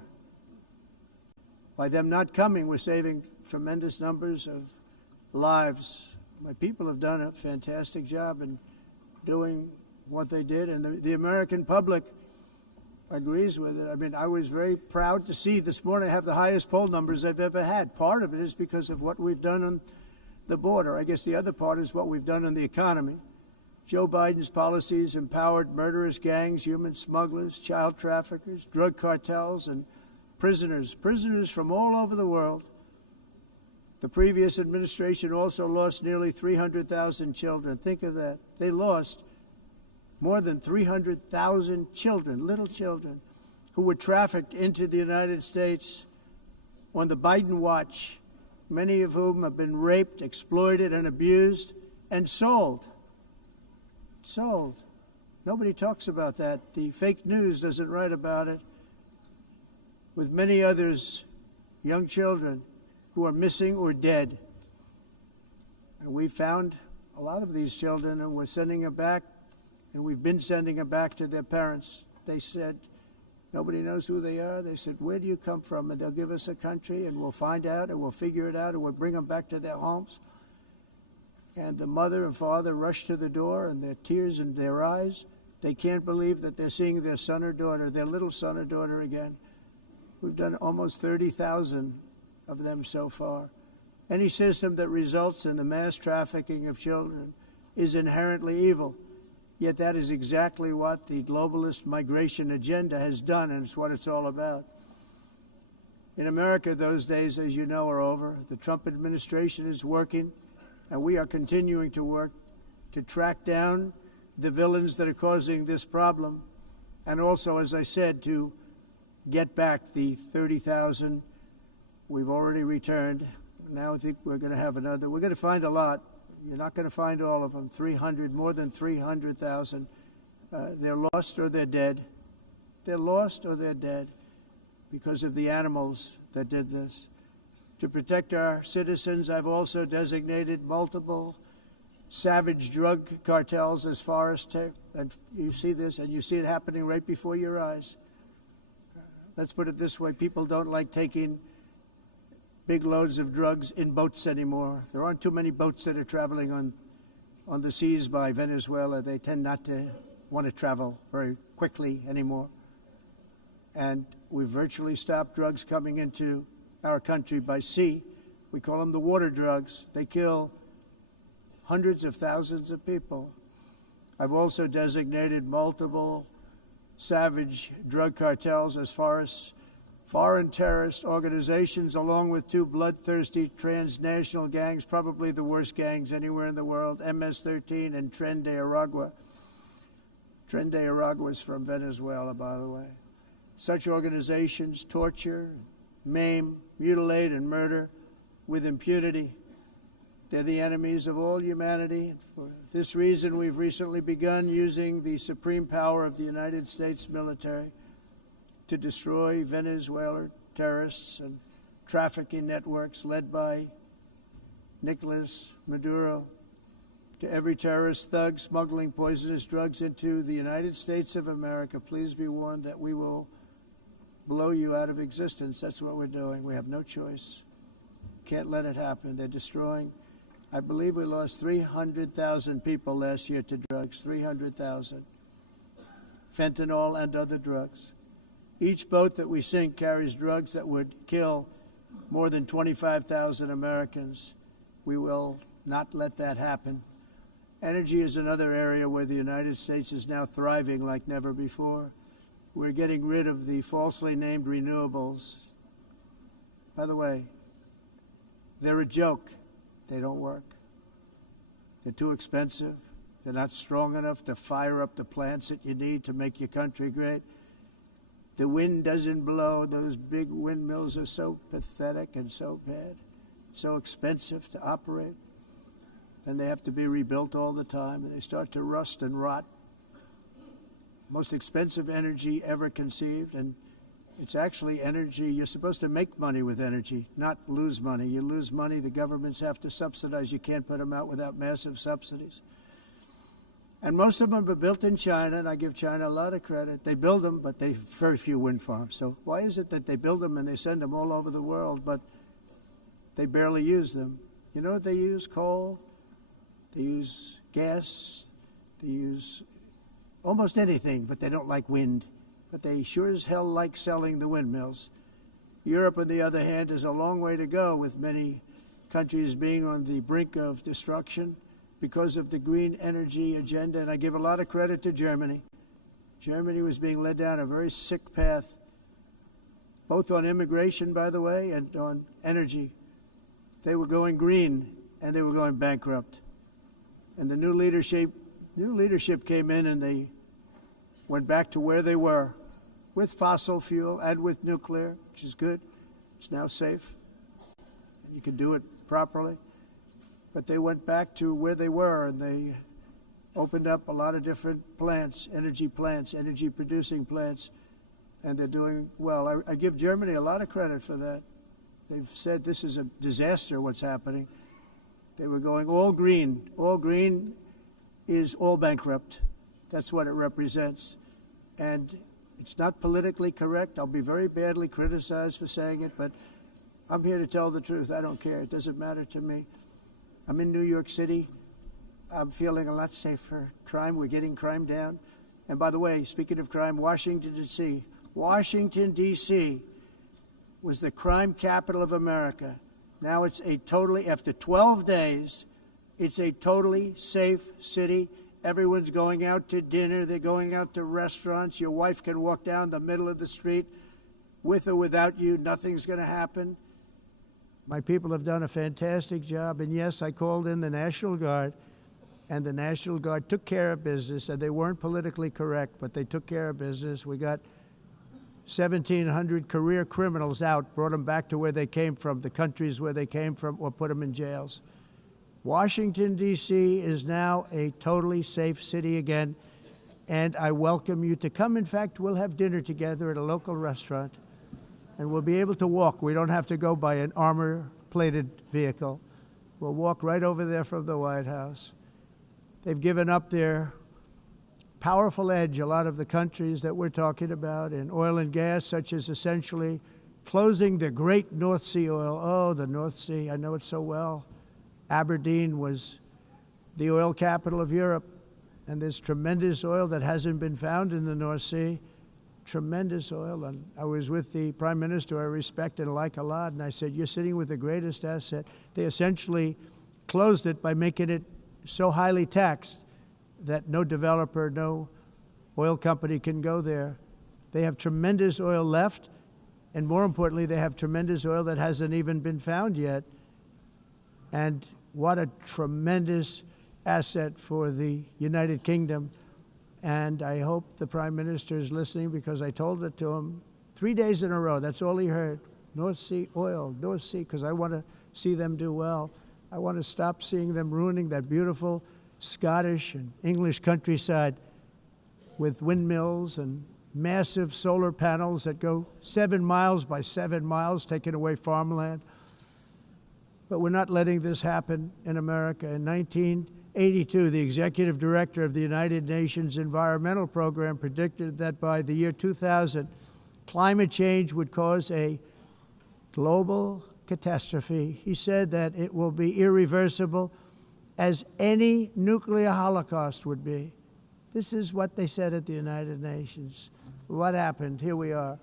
By them not coming, we're saving tremendous numbers of lives. My people have done a fantastic job in doing what they did, and the American public agrees with it. I mean, I was very proud to see this morning I have the highest poll numbers I've ever had. Part of it is because of what we've done on the border. I guess the other part is what we've done on the economy. Joe Biden's policies empowered murderous gangs, human smugglers, child traffickers, drug cartels, and prisoners from all over the world. The previous administration also lost nearly 300,000 children. Think of that. They lost more than 300,000 children, little children, who were trafficked into the United States on the Biden watch, many of whom have been raped, exploited, and abused, and sold. Sold. Nobody talks about that. The fake news doesn't write about it. With many others, young children who are missing or dead. And we found a lot of these children, and we're sending them back, and we've been sending them back to their parents. They said, nobody knows who they are. They said, where do you come from? And they'll give us a country, and we'll find out, and we'll figure it out, and we'll bring them back to their homes. And the mother and father rush to the door, and their tears in their eyes. They can't believe that they're seeing their son or daughter, their little son or daughter again. We've done almost 30,000 of them so far. Any system that results in the mass trafficking of children is inherently evil. Yet that is exactly what the globalist migration agenda has done, and it's what it's all about. In America, those days, as you know, are over. The Trump administration is working, and we are continuing to work to track down the villains that are causing this problem, and also, as I said, to get back the 30,000 we've already returned. now I think we're going to have another. We're going to find a lot. You're not going to find all of them. 300, more than 300,000. They're lost or they're dead. They're lost or they're dead because of the animals that did this. To protect our citizens, I've also designated multiple savage drug cartels as far as and you see this, and you see it happening right before your eyes. Let's put it this way. People don't like taking big loads of drugs in boats anymore. There aren't too many boats that are traveling on the seas by Venezuela. They tend not to want to travel very quickly anymore. And we've virtually stopped drugs coming into our country by sea. We call them the water drugs. They kill hundreds of thousands of people. I've also designated multiple savage drug cartels as far as foreign terrorist organizations, along with two bloodthirsty transnational gangs, probably the worst gangs anywhere in the world, MS-13 and Tren de Aragua. Tren de Aragua is from Venezuela, by the way. Such organizations torture, maim, mutilate, and murder with impunity. They're the enemies of all humanity. For this reason, we've recently begun using the supreme power of the United States military to destroy Venezuelan terrorists and trafficking networks led by Nicolas Maduro. To every terrorist thug smuggling poisonous drugs into the United States of America, please be warned that we will blow you out of existence. That's what we're doing. We have no choice. Can't let it happen. They're destroying. I believe we lost 300,000 people last year to drugs, 300,000. Fentanyl and other drugs. Each boat that we sink carries drugs that would kill more than 25,000 Americans. We will not let that happen. Energy is another area where the United States is now thriving like never before. We're getting rid of the falsely named renewables. By the way, they're a joke. They don't work. They're too expensive. They're not strong enough to fire up the plants that you need to make your country great. The wind doesn't blow. Those big windmills are so pathetic and so bad, so expensive to operate. And they have to be rebuilt all the time, and they start to rust and rot. Most expensive energy ever conceived, and it's actually energy. You're supposed to make money with energy, not lose money. You lose money, the governments have to subsidize. You can't put them out without massive subsidies. And most of them are built in China, and I give China a lot of credit. They build them, but they have very few wind farms. So why is it that they build them and they send them all over the world, but they barely use them? You know what they use? Coal. They use gas. They use almost anything, but they don't like wind. But they sure as hell like selling the windmills. Europe, on the other hand, is a long way to go, with many countries being on the brink of destruction because of the green energy agenda. And I give a lot of credit to Germany. Germany was being led down a very sick path, both on immigration, by the way, and on energy. They were going green, and they were going bankrupt. And the new leadership came in, and they went back to where they were, with fossil fuel and with nuclear, which is good. It's now safe. You can do it properly. But they went back to where they were, and they opened up a lot of different plants, energy-producing plants, and they're doing well. I give Germany a lot of credit for that. They've said this is a disaster, what's happening. They were going all green. All green is all bankrupt. That's what it represents. And it's not politically correct. I'll be very badly criticized for saying it, but I'm here to tell the truth. I don't care. It doesn't matter to me. I'm in New York City. I'm feeling a lot safer. Crime, we're getting crime down. And by the way, speaking of crime, Washington, D.C. was the crime capital of America. Now it's after 12 days, it's a totally safe city. Everyone's going out to dinner. They're going out to restaurants. Your wife can walk down the middle of the street with or without you. Nothing's going to happen. My people have done a fantastic job. And yes, I called in the National Guard, and the National Guard took care of business. And they weren't politically correct, but they took care of business. We got 1,700 career criminals out, brought them back to where they came from, the countries where they came from, or put them in jails. Washington, D.C. is now a totally safe city again, and I welcome you to come. In fact, we'll have dinner together at a local restaurant, and we'll be able to walk. We don't have to go by an armor-plated vehicle. We'll walk right over there from the White House. They've given up their powerful edge, a lot of the countries that we're talking about, in oil and gas, such as essentially closing the great North Sea oil. Oh, the North Sea, I know it so well. Aberdeen was the oil capital of Europe, and there's tremendous oil that hasn't been found in the North Sea. Tremendous oil. And I was with the Prime Minister I respect and like a lot, and I said, you're sitting with the greatest asset. They essentially closed it by making it so highly taxed that no developer, no oil company can go there. They have tremendous oil left, and more importantly, they have tremendous oil that hasn't even been found yet. And what a tremendous asset for the United Kingdom. And I hope the Prime Minister is listening, because I told it to him 3 days in a row. That's all he heard. North Sea oil, North Sea, because I want to see them do well. I want to stop seeing them ruining that beautiful Scottish and English countryside with windmills and massive solar panels that go 7 miles by 7 miles, taking away farmland. But we're not letting this happen in America. In 1982, the executive director of the United Nations Environmental Program predicted that by the year 2000, climate change would cause a global catastrophe. He said that it will be irreversible, as any nuclear holocaust would be. This is what they said at the United Nations. What happened? Here we are.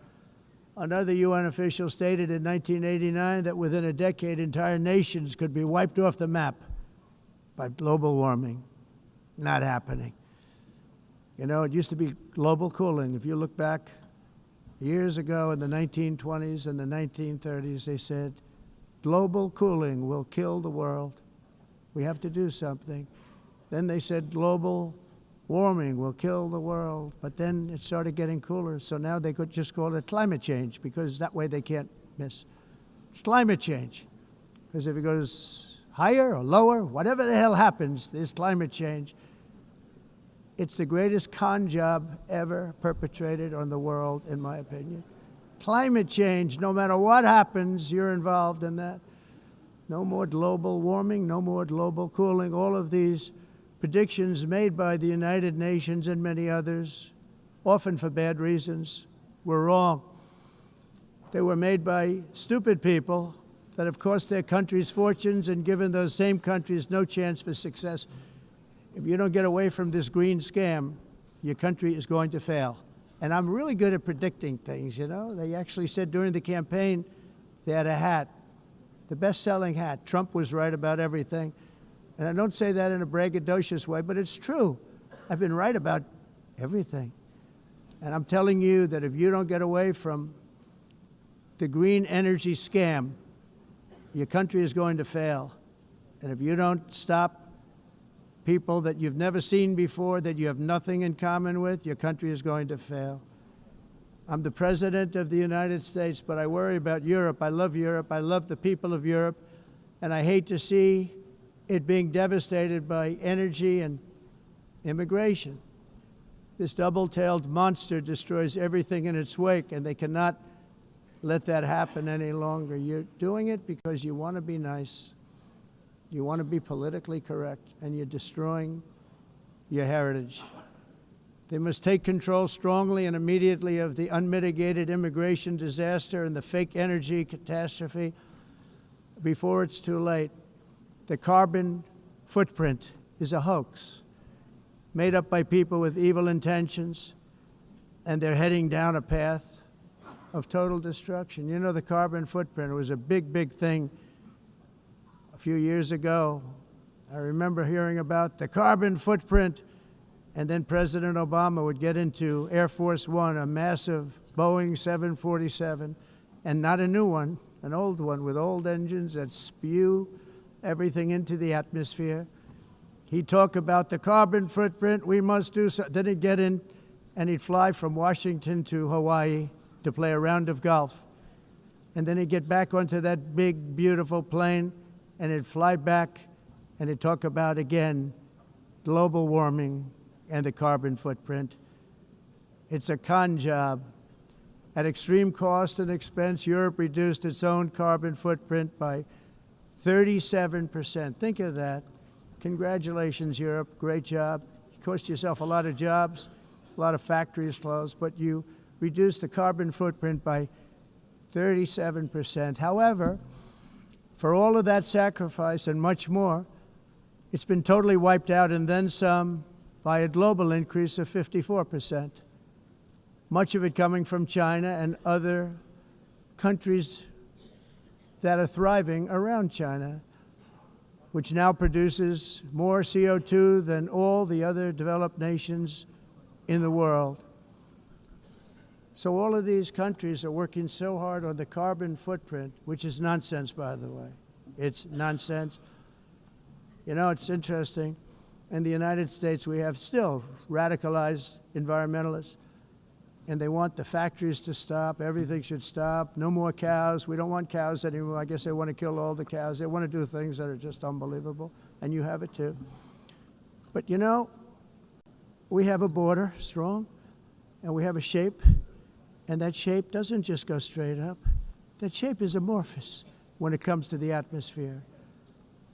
Another UN official stated in 1989 that within a decade, entire nations could be wiped off the map by global warming. Not happening. You know, it used to be global cooling. If you look back years ago in the 1920s and the 1930s, they said, global cooling will kill the world. We have to do something. Then they said global warming will kill the world. But then it started getting cooler. So now they could just call it climate change, because that way they can't miss. It's climate change. Because if it goes higher or lower, whatever the hell happens, there's climate change. It's the greatest con job ever perpetrated on the world, in my opinion. Climate change, no matter what happens, you're involved in that. No more global warming, no more global cooling. All of these predictions made by the United Nations and many others, often for bad reasons, were wrong. They were made by stupid people that have cost their countries fortunes and given those same countries no chance for success. If you don't get away from this green scam, your country is going to fail. And I'm really good at predicting things, you know. They actually said during the campaign they had a hat, the best-selling hat. Trump was right about everything. And I don't say that in a braggadocious way, but it's true. I've been right about everything. And I'm telling you that if you don't get away from the green energy scam, your country is going to fail. And if you don't stop people that you've never seen before, that you have nothing in common with, your country is going to fail. I'm the President of the United States, but I worry about Europe. I love Europe. I love the people of Europe. And I hate to see it being devastated by energy and immigration. This double-tailed monster destroys everything in its wake, and they cannot let that happen any longer. You're doing it because you want to be nice. You want to be politically correct, and you're destroying your heritage. They must take control strongly and immediately of the unmitigated immigration disaster and the fake energy catastrophe before it's too late. The carbon footprint is a hoax made up by people with evil intentions, and they're heading down a path of total destruction. You know, the carbon footprint was a big, big thing a few years ago. I remember hearing about the carbon footprint, and then President Obama would get into Air Force One, a massive Boeing 747, and not a new one, an old one with old engines that spew everything into the atmosphere. He'd talk about the carbon footprint, we must do so. Then he'd get in and he'd fly from Washington to Hawaii to play a round of golf. And then he'd get back onto that big, beautiful plane, and he'd fly back, and he'd talk about, again, global warming and the carbon footprint. It's a con job. At extreme cost and expense, Europe reduced its own carbon footprint by 37%. Think of that. Congratulations, Europe. Great job. You cost yourself a lot of jobs, a lot of factories closed, but you reduced the carbon footprint by 37%. However, for all of that sacrifice and much more, it's been totally wiped out and then some by a global increase of 54%. Much of it coming from China and other countries that are thriving around China, which now produces more CO2 than all the other developed nations in the world. So all of these countries are working so hard on the carbon footprint, which is nonsense, by the way. It's nonsense. You know, it's interesting. In the United States, we have still radicalized environmentalists, and they want the factories to stop. Everything should stop. No more cows. We don't want cows anymore. I guess they want to kill all the cows. They want to do things that are just unbelievable, and you have it too. But you know, we have a border, strong, and we have a shape, and that shape doesn't just go straight up. That shape is amorphous when it comes to the atmosphere.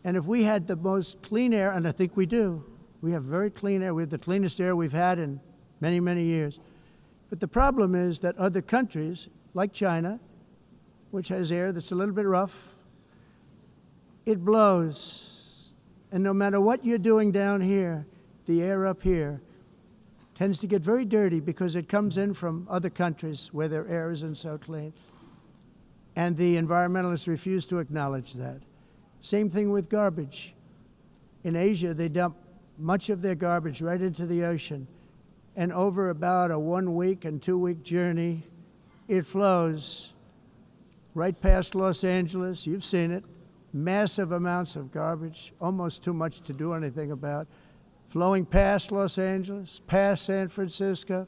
And if we had the most clean air, and I think we do, we have very clean air. We have the cleanest air we've had in many, many years. But the problem is that other countries, like China, which has air that's a little bit rough, it blows. And no matter what you're doing down here, the air up here tends to get very dirty because it comes in from other countries where their air isn't so clean. And the environmentalists refuse to acknowledge that. Same thing with garbage. In Asia, they dump much of their garbage right into the ocean. And over about a 1 week and 2 week journey, it flows right past Los Angeles. You've seen it. Massive amounts of garbage, almost too much to do anything about, flowing past Los Angeles, past San Francisco,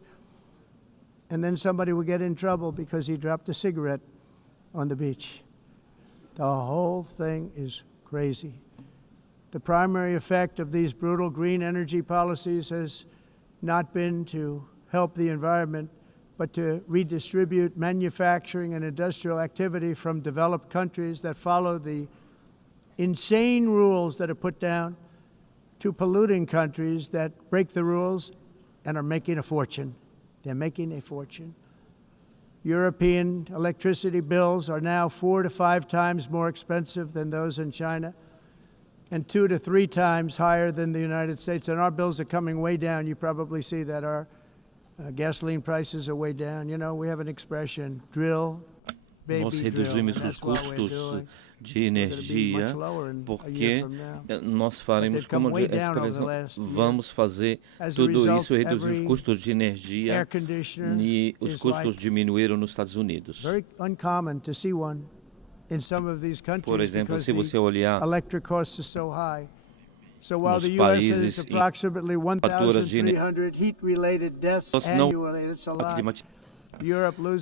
and then somebody will get in trouble because he dropped a cigarette on the beach. The whole thing is crazy. The primary effect of these brutal green energy policies has not been to help the environment, but to redistribute manufacturing and industrial activity from developed countries that follow the insane rules that are put down to polluting countries that break the rules and are making a fortune. They're making a fortune. European electricity bills are now 4 to 5 times more expensive than those in China, and 2 to 3 times higher than the United States. And our bills are coming way down. You probably see that our gasoline prices are way down. You know, we have an expression, drill, baby, Nós drill. reduzimos And os that's what we're custos doing. de energia porque nós faremos como vamos fazer tudo isso, reduzir os custos de energia e os custos diminuíram nos Estados Unidos. Por exemplo, se você olhar nos países em faturas de energia,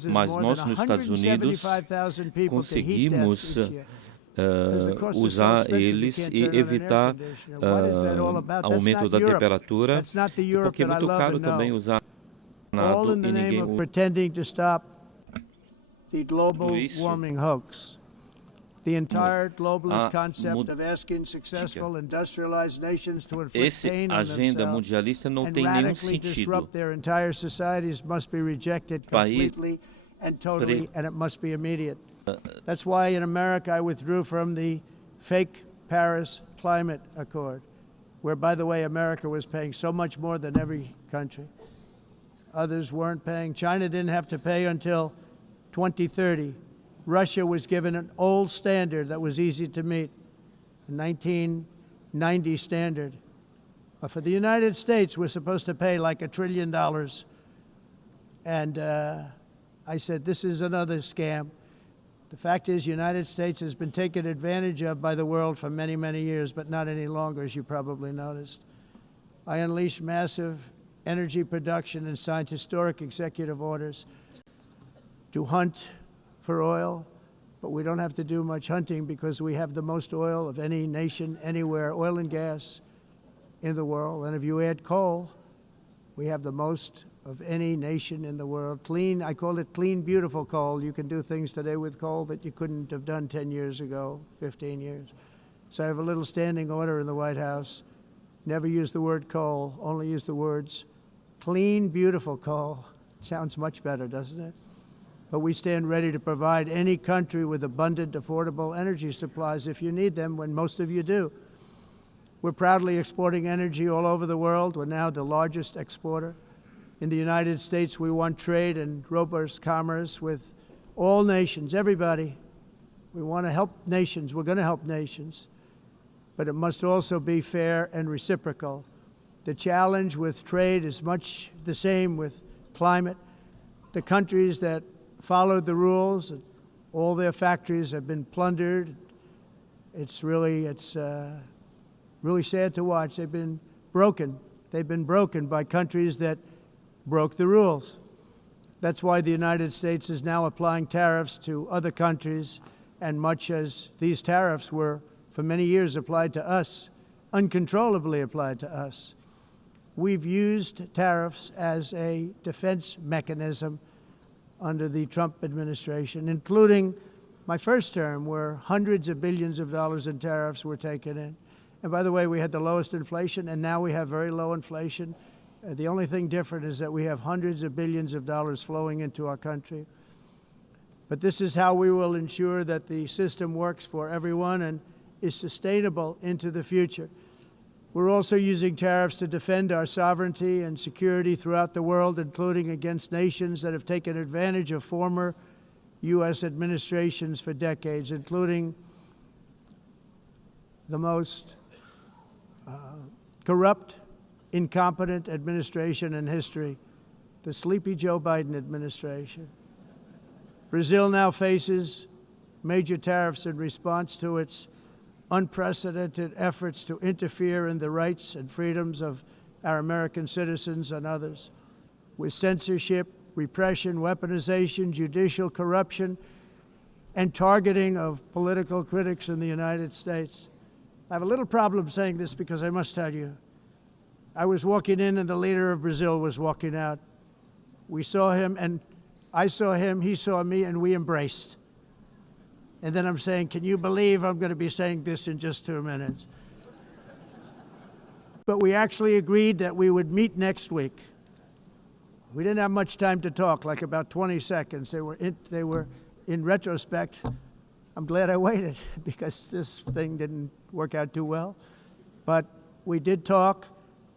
mas nós nos Estados Unidos conseguimos usar eles e evitar aumento da temperatura, porque é muito caro também usar nada e ninguém usa isso. The entire globalist concept of asking successful industrialized nations to inflict pain on themselves and radically disrupt their entire societies must be rejected completely and totally, and it must be immediate. That's why in America I withdrew from the fake Paris Climate Accord, where, by the way, America was paying so much more than every country. Others weren't paying. China didn't have to pay until 2030. Russia was given an old standard that was easy to meet, a 1990 standard. But for the United States, we're supposed to pay like $1 trillion. And I said, this is another scam. The fact is, the United States has been taken advantage of by the world for many, many years, but not any longer, as you probably noticed. I unleashed massive energy production and signed historic executive orders to hunt for oil, but we don't have to do much hunting because we have the most oil of any nation anywhere, oil and gas in the world. And if you add coal, we have the most of any nation in the world. Clean, I call it clean, beautiful coal. You can do things today with coal that you couldn't have done 10 years ago, 15 years. So I have a little standing order in the White House. Never use the word coal, only use the words clean, beautiful coal. Sounds much better, doesn't it? But we stand ready to provide any country with abundant, affordable energy supplies if you need them, when most of you do. We're proudly exporting energy all over the world. We're now the largest exporter. In the United States, we want trade and robust commerce with all nations, everybody. We want to help nations. We're going to help nations. But it must also be fair and reciprocal. The challenge with trade is much the same with climate. The countries that followed the rules, all their factories have been plundered. It's really sad to watch. They've been broken. They've been broken by countries that broke the rules. That's why the United States is now applying tariffs to other countries, and much as these tariffs were for many years applied to us, uncontrollably applied to us. We've used tariffs as a defense mechanism under the Trump administration, including my first term, where hundreds of billions of dollars in tariffs were taken in. And by the way, we had the lowest inflation, and now we have very low inflation. The only thing different is that we have hundreds of billions of dollars flowing into our country. But this is how we will ensure that the system works for everyone and is sustainable into the future. We're also using tariffs to defend our sovereignty and security throughout the world, including against nations that have taken advantage of former U.S. administrations for decades, including the most corrupt, incompetent administration in history, the sleepy Joe Biden administration. Brazil now faces major tariffs in response to its unprecedented efforts to interfere in the rights and freedoms of our American citizens and others, with censorship, repression, weaponization, judicial corruption, and targeting of political critics in the United States. I have a little problem saying this because I must tell you, I was walking in and the leader of Brazil was walking out. We saw him and I saw him, he saw me, and we embraced. And then I'm saying, can you believe I'm going to be saying this in just 2 minutes? But we actually agreed that we would meet next week. We didn't have much time to talk, like about 20 seconds. They were in retrospect, I'm glad I waited because this thing didn't work out too well. But we did talk.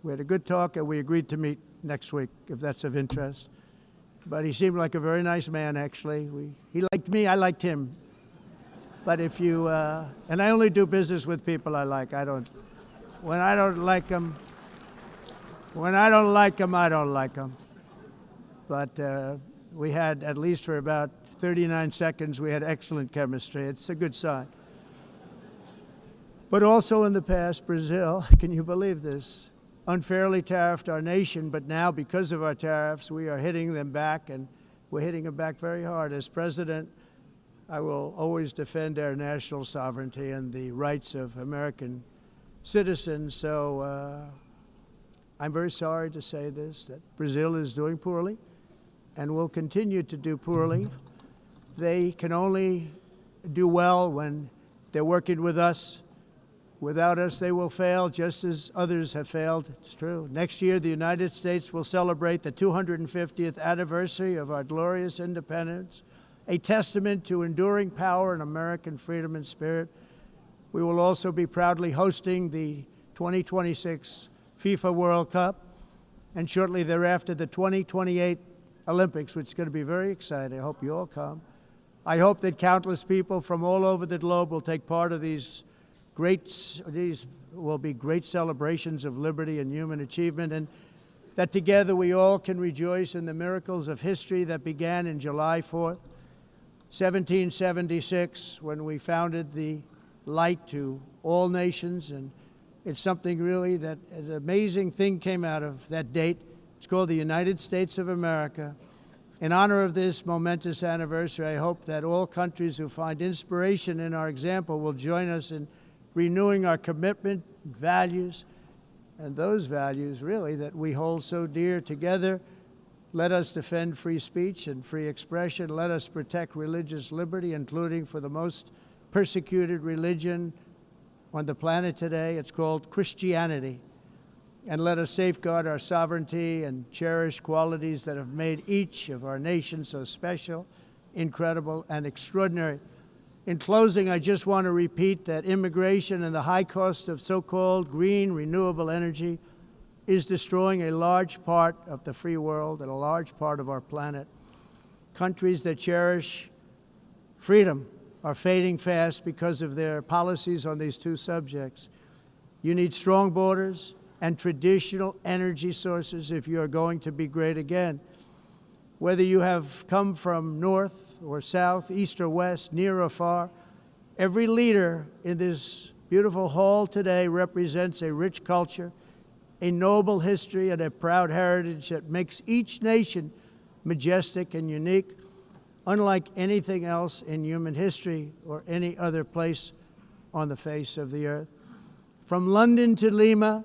We had a good talk, and we agreed to meet next week, if that's of interest. But he seemed like a very nice man, actually. He liked me, I liked him. But if you, and I only do business with people I like. When I don't like them, I don't like them. But we had, at least for about 39 seconds, we had excellent chemistry. It's a good sign. But also in the past, Brazil, can you believe this, unfairly tariffed our nation, but now because of our tariffs, we are hitting them back, and we're hitting them back very hard. As president, I will always defend our national sovereignty and the rights of American citizens. So I'm very sorry to say this, that Brazil is doing poorly and will continue to do poorly. They can only do well when they're working with us. Without us, they will fail, just as others have failed. It's true. Next year, the United States will celebrate the 250th anniversary of our glorious independence, a testament to enduring power and American freedom and spirit. We will also be proudly hosting the 2026 FIFA World Cup, and shortly thereafter, the 2028 Olympics, which is going to be very exciting. I hope you all come. I hope that countless people from all over the globe will take part of these will be great celebrations of liberty and human achievement, and that together we all can rejoice in the miracles of history that began in July 4th, 1776, when we founded the light to all nations. And it's something really that an amazing thing came out of that date. It's called the United States of America. In honor of this momentous anniversary, I hope that all countries who find inspiration in our example will join us in renewing our commitment, values, and those values, really, that we hold so dear together. Let us defend free speech and free expression. Let us protect religious liberty, including for the most persecuted religion on the planet today. It's called Christianity. And let us safeguard our sovereignty and cherish qualities that have made each of our nations so special, incredible, and extraordinary. In closing, I just want to repeat that immigration and the high cost of so-called green renewable energy is destroying a large part of the free world and a large part of our planet. Countries that cherish freedom are fading fast because of their policies on these two subjects. You need strong borders and traditional energy sources if you are going to be great again. Whether you have come from north or south, east or west, near or far, every leader in this beautiful hall today represents a rich culture, a noble history, and a proud heritage that makes each nation majestic and unique, unlike anything else in human history or any other place on the face of the earth. From London to Lima,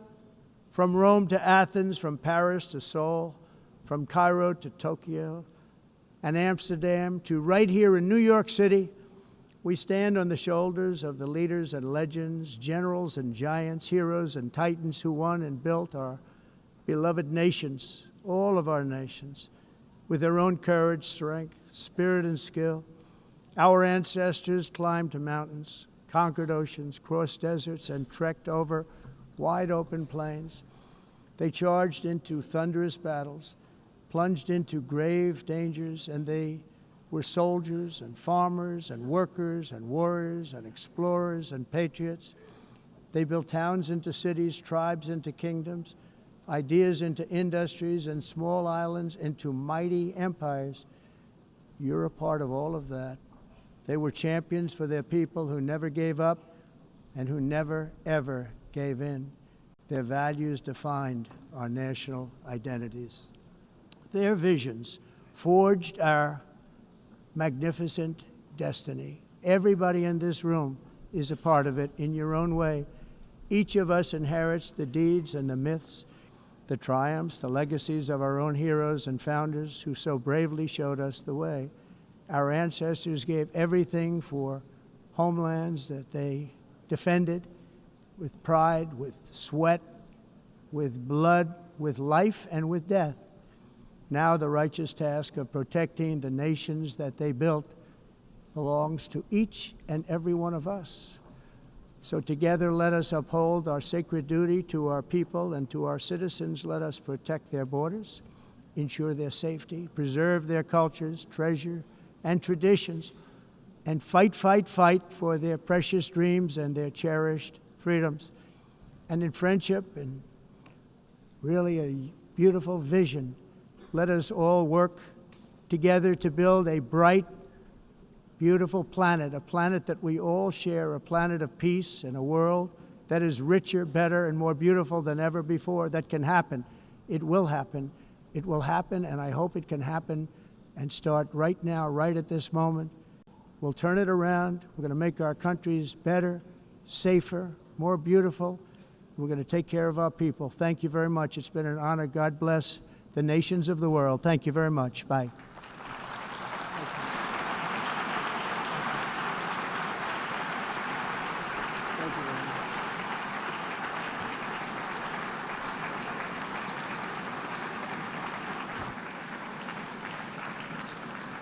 from Rome to Athens, from Paris to Seoul, from Cairo to Tokyo and Amsterdam to right here in New York City, we stand on the shoulders of the leaders and legends, generals and giants, heroes and titans who won and built our beloved nations, all of our nations, with their own courage, strength, spirit, and skill. Our ancestors climbed mountains, conquered oceans, crossed deserts, and trekked over wide open plains. They charged into thunderous battles, plunged into grave dangers, and they were soldiers and farmers and workers and warriors and explorers and patriots. They built towns into cities, tribes into kingdoms, ideas into industries, and small islands into mighty empires. You're a part of all of that. They were champions for their people who never gave up and who never, ever gave in. Their values defined our national identities. Their visions forged our magnificent destiny. Everybody in this room is a part of it in your own way. Each of us inherits the deeds and the myths, the triumphs, the legacies of our own heroes and founders who so bravely showed us the way. Our ancestors gave everything for homelands that they defended with pride, with sweat, with blood, with life, and with death. Now the righteous task of protecting the nations that they built belongs to each and every one of us. So together let us uphold our sacred duty to our people and to our citizens. Let us protect their borders, ensure their safety, preserve their cultures, treasure, and traditions, and fight, fight, fight for their precious dreams and their cherished freedoms. And in friendship and really a beautiful vision, let us all work together to build a bright, beautiful planet, a planet that we all share, a planet of peace and a world that is richer, better, and more beautiful than ever before. That can happen. It will happen. It will happen, and I hope it can happen and start right now, right at this moment. We'll turn it around. We're going to make our countries better, safer, more beautiful. We're going to take care of our people. Thank you very much. It's been an honor. God bless the nations of the world. Thank you very much. Bye.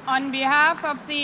On behalf of the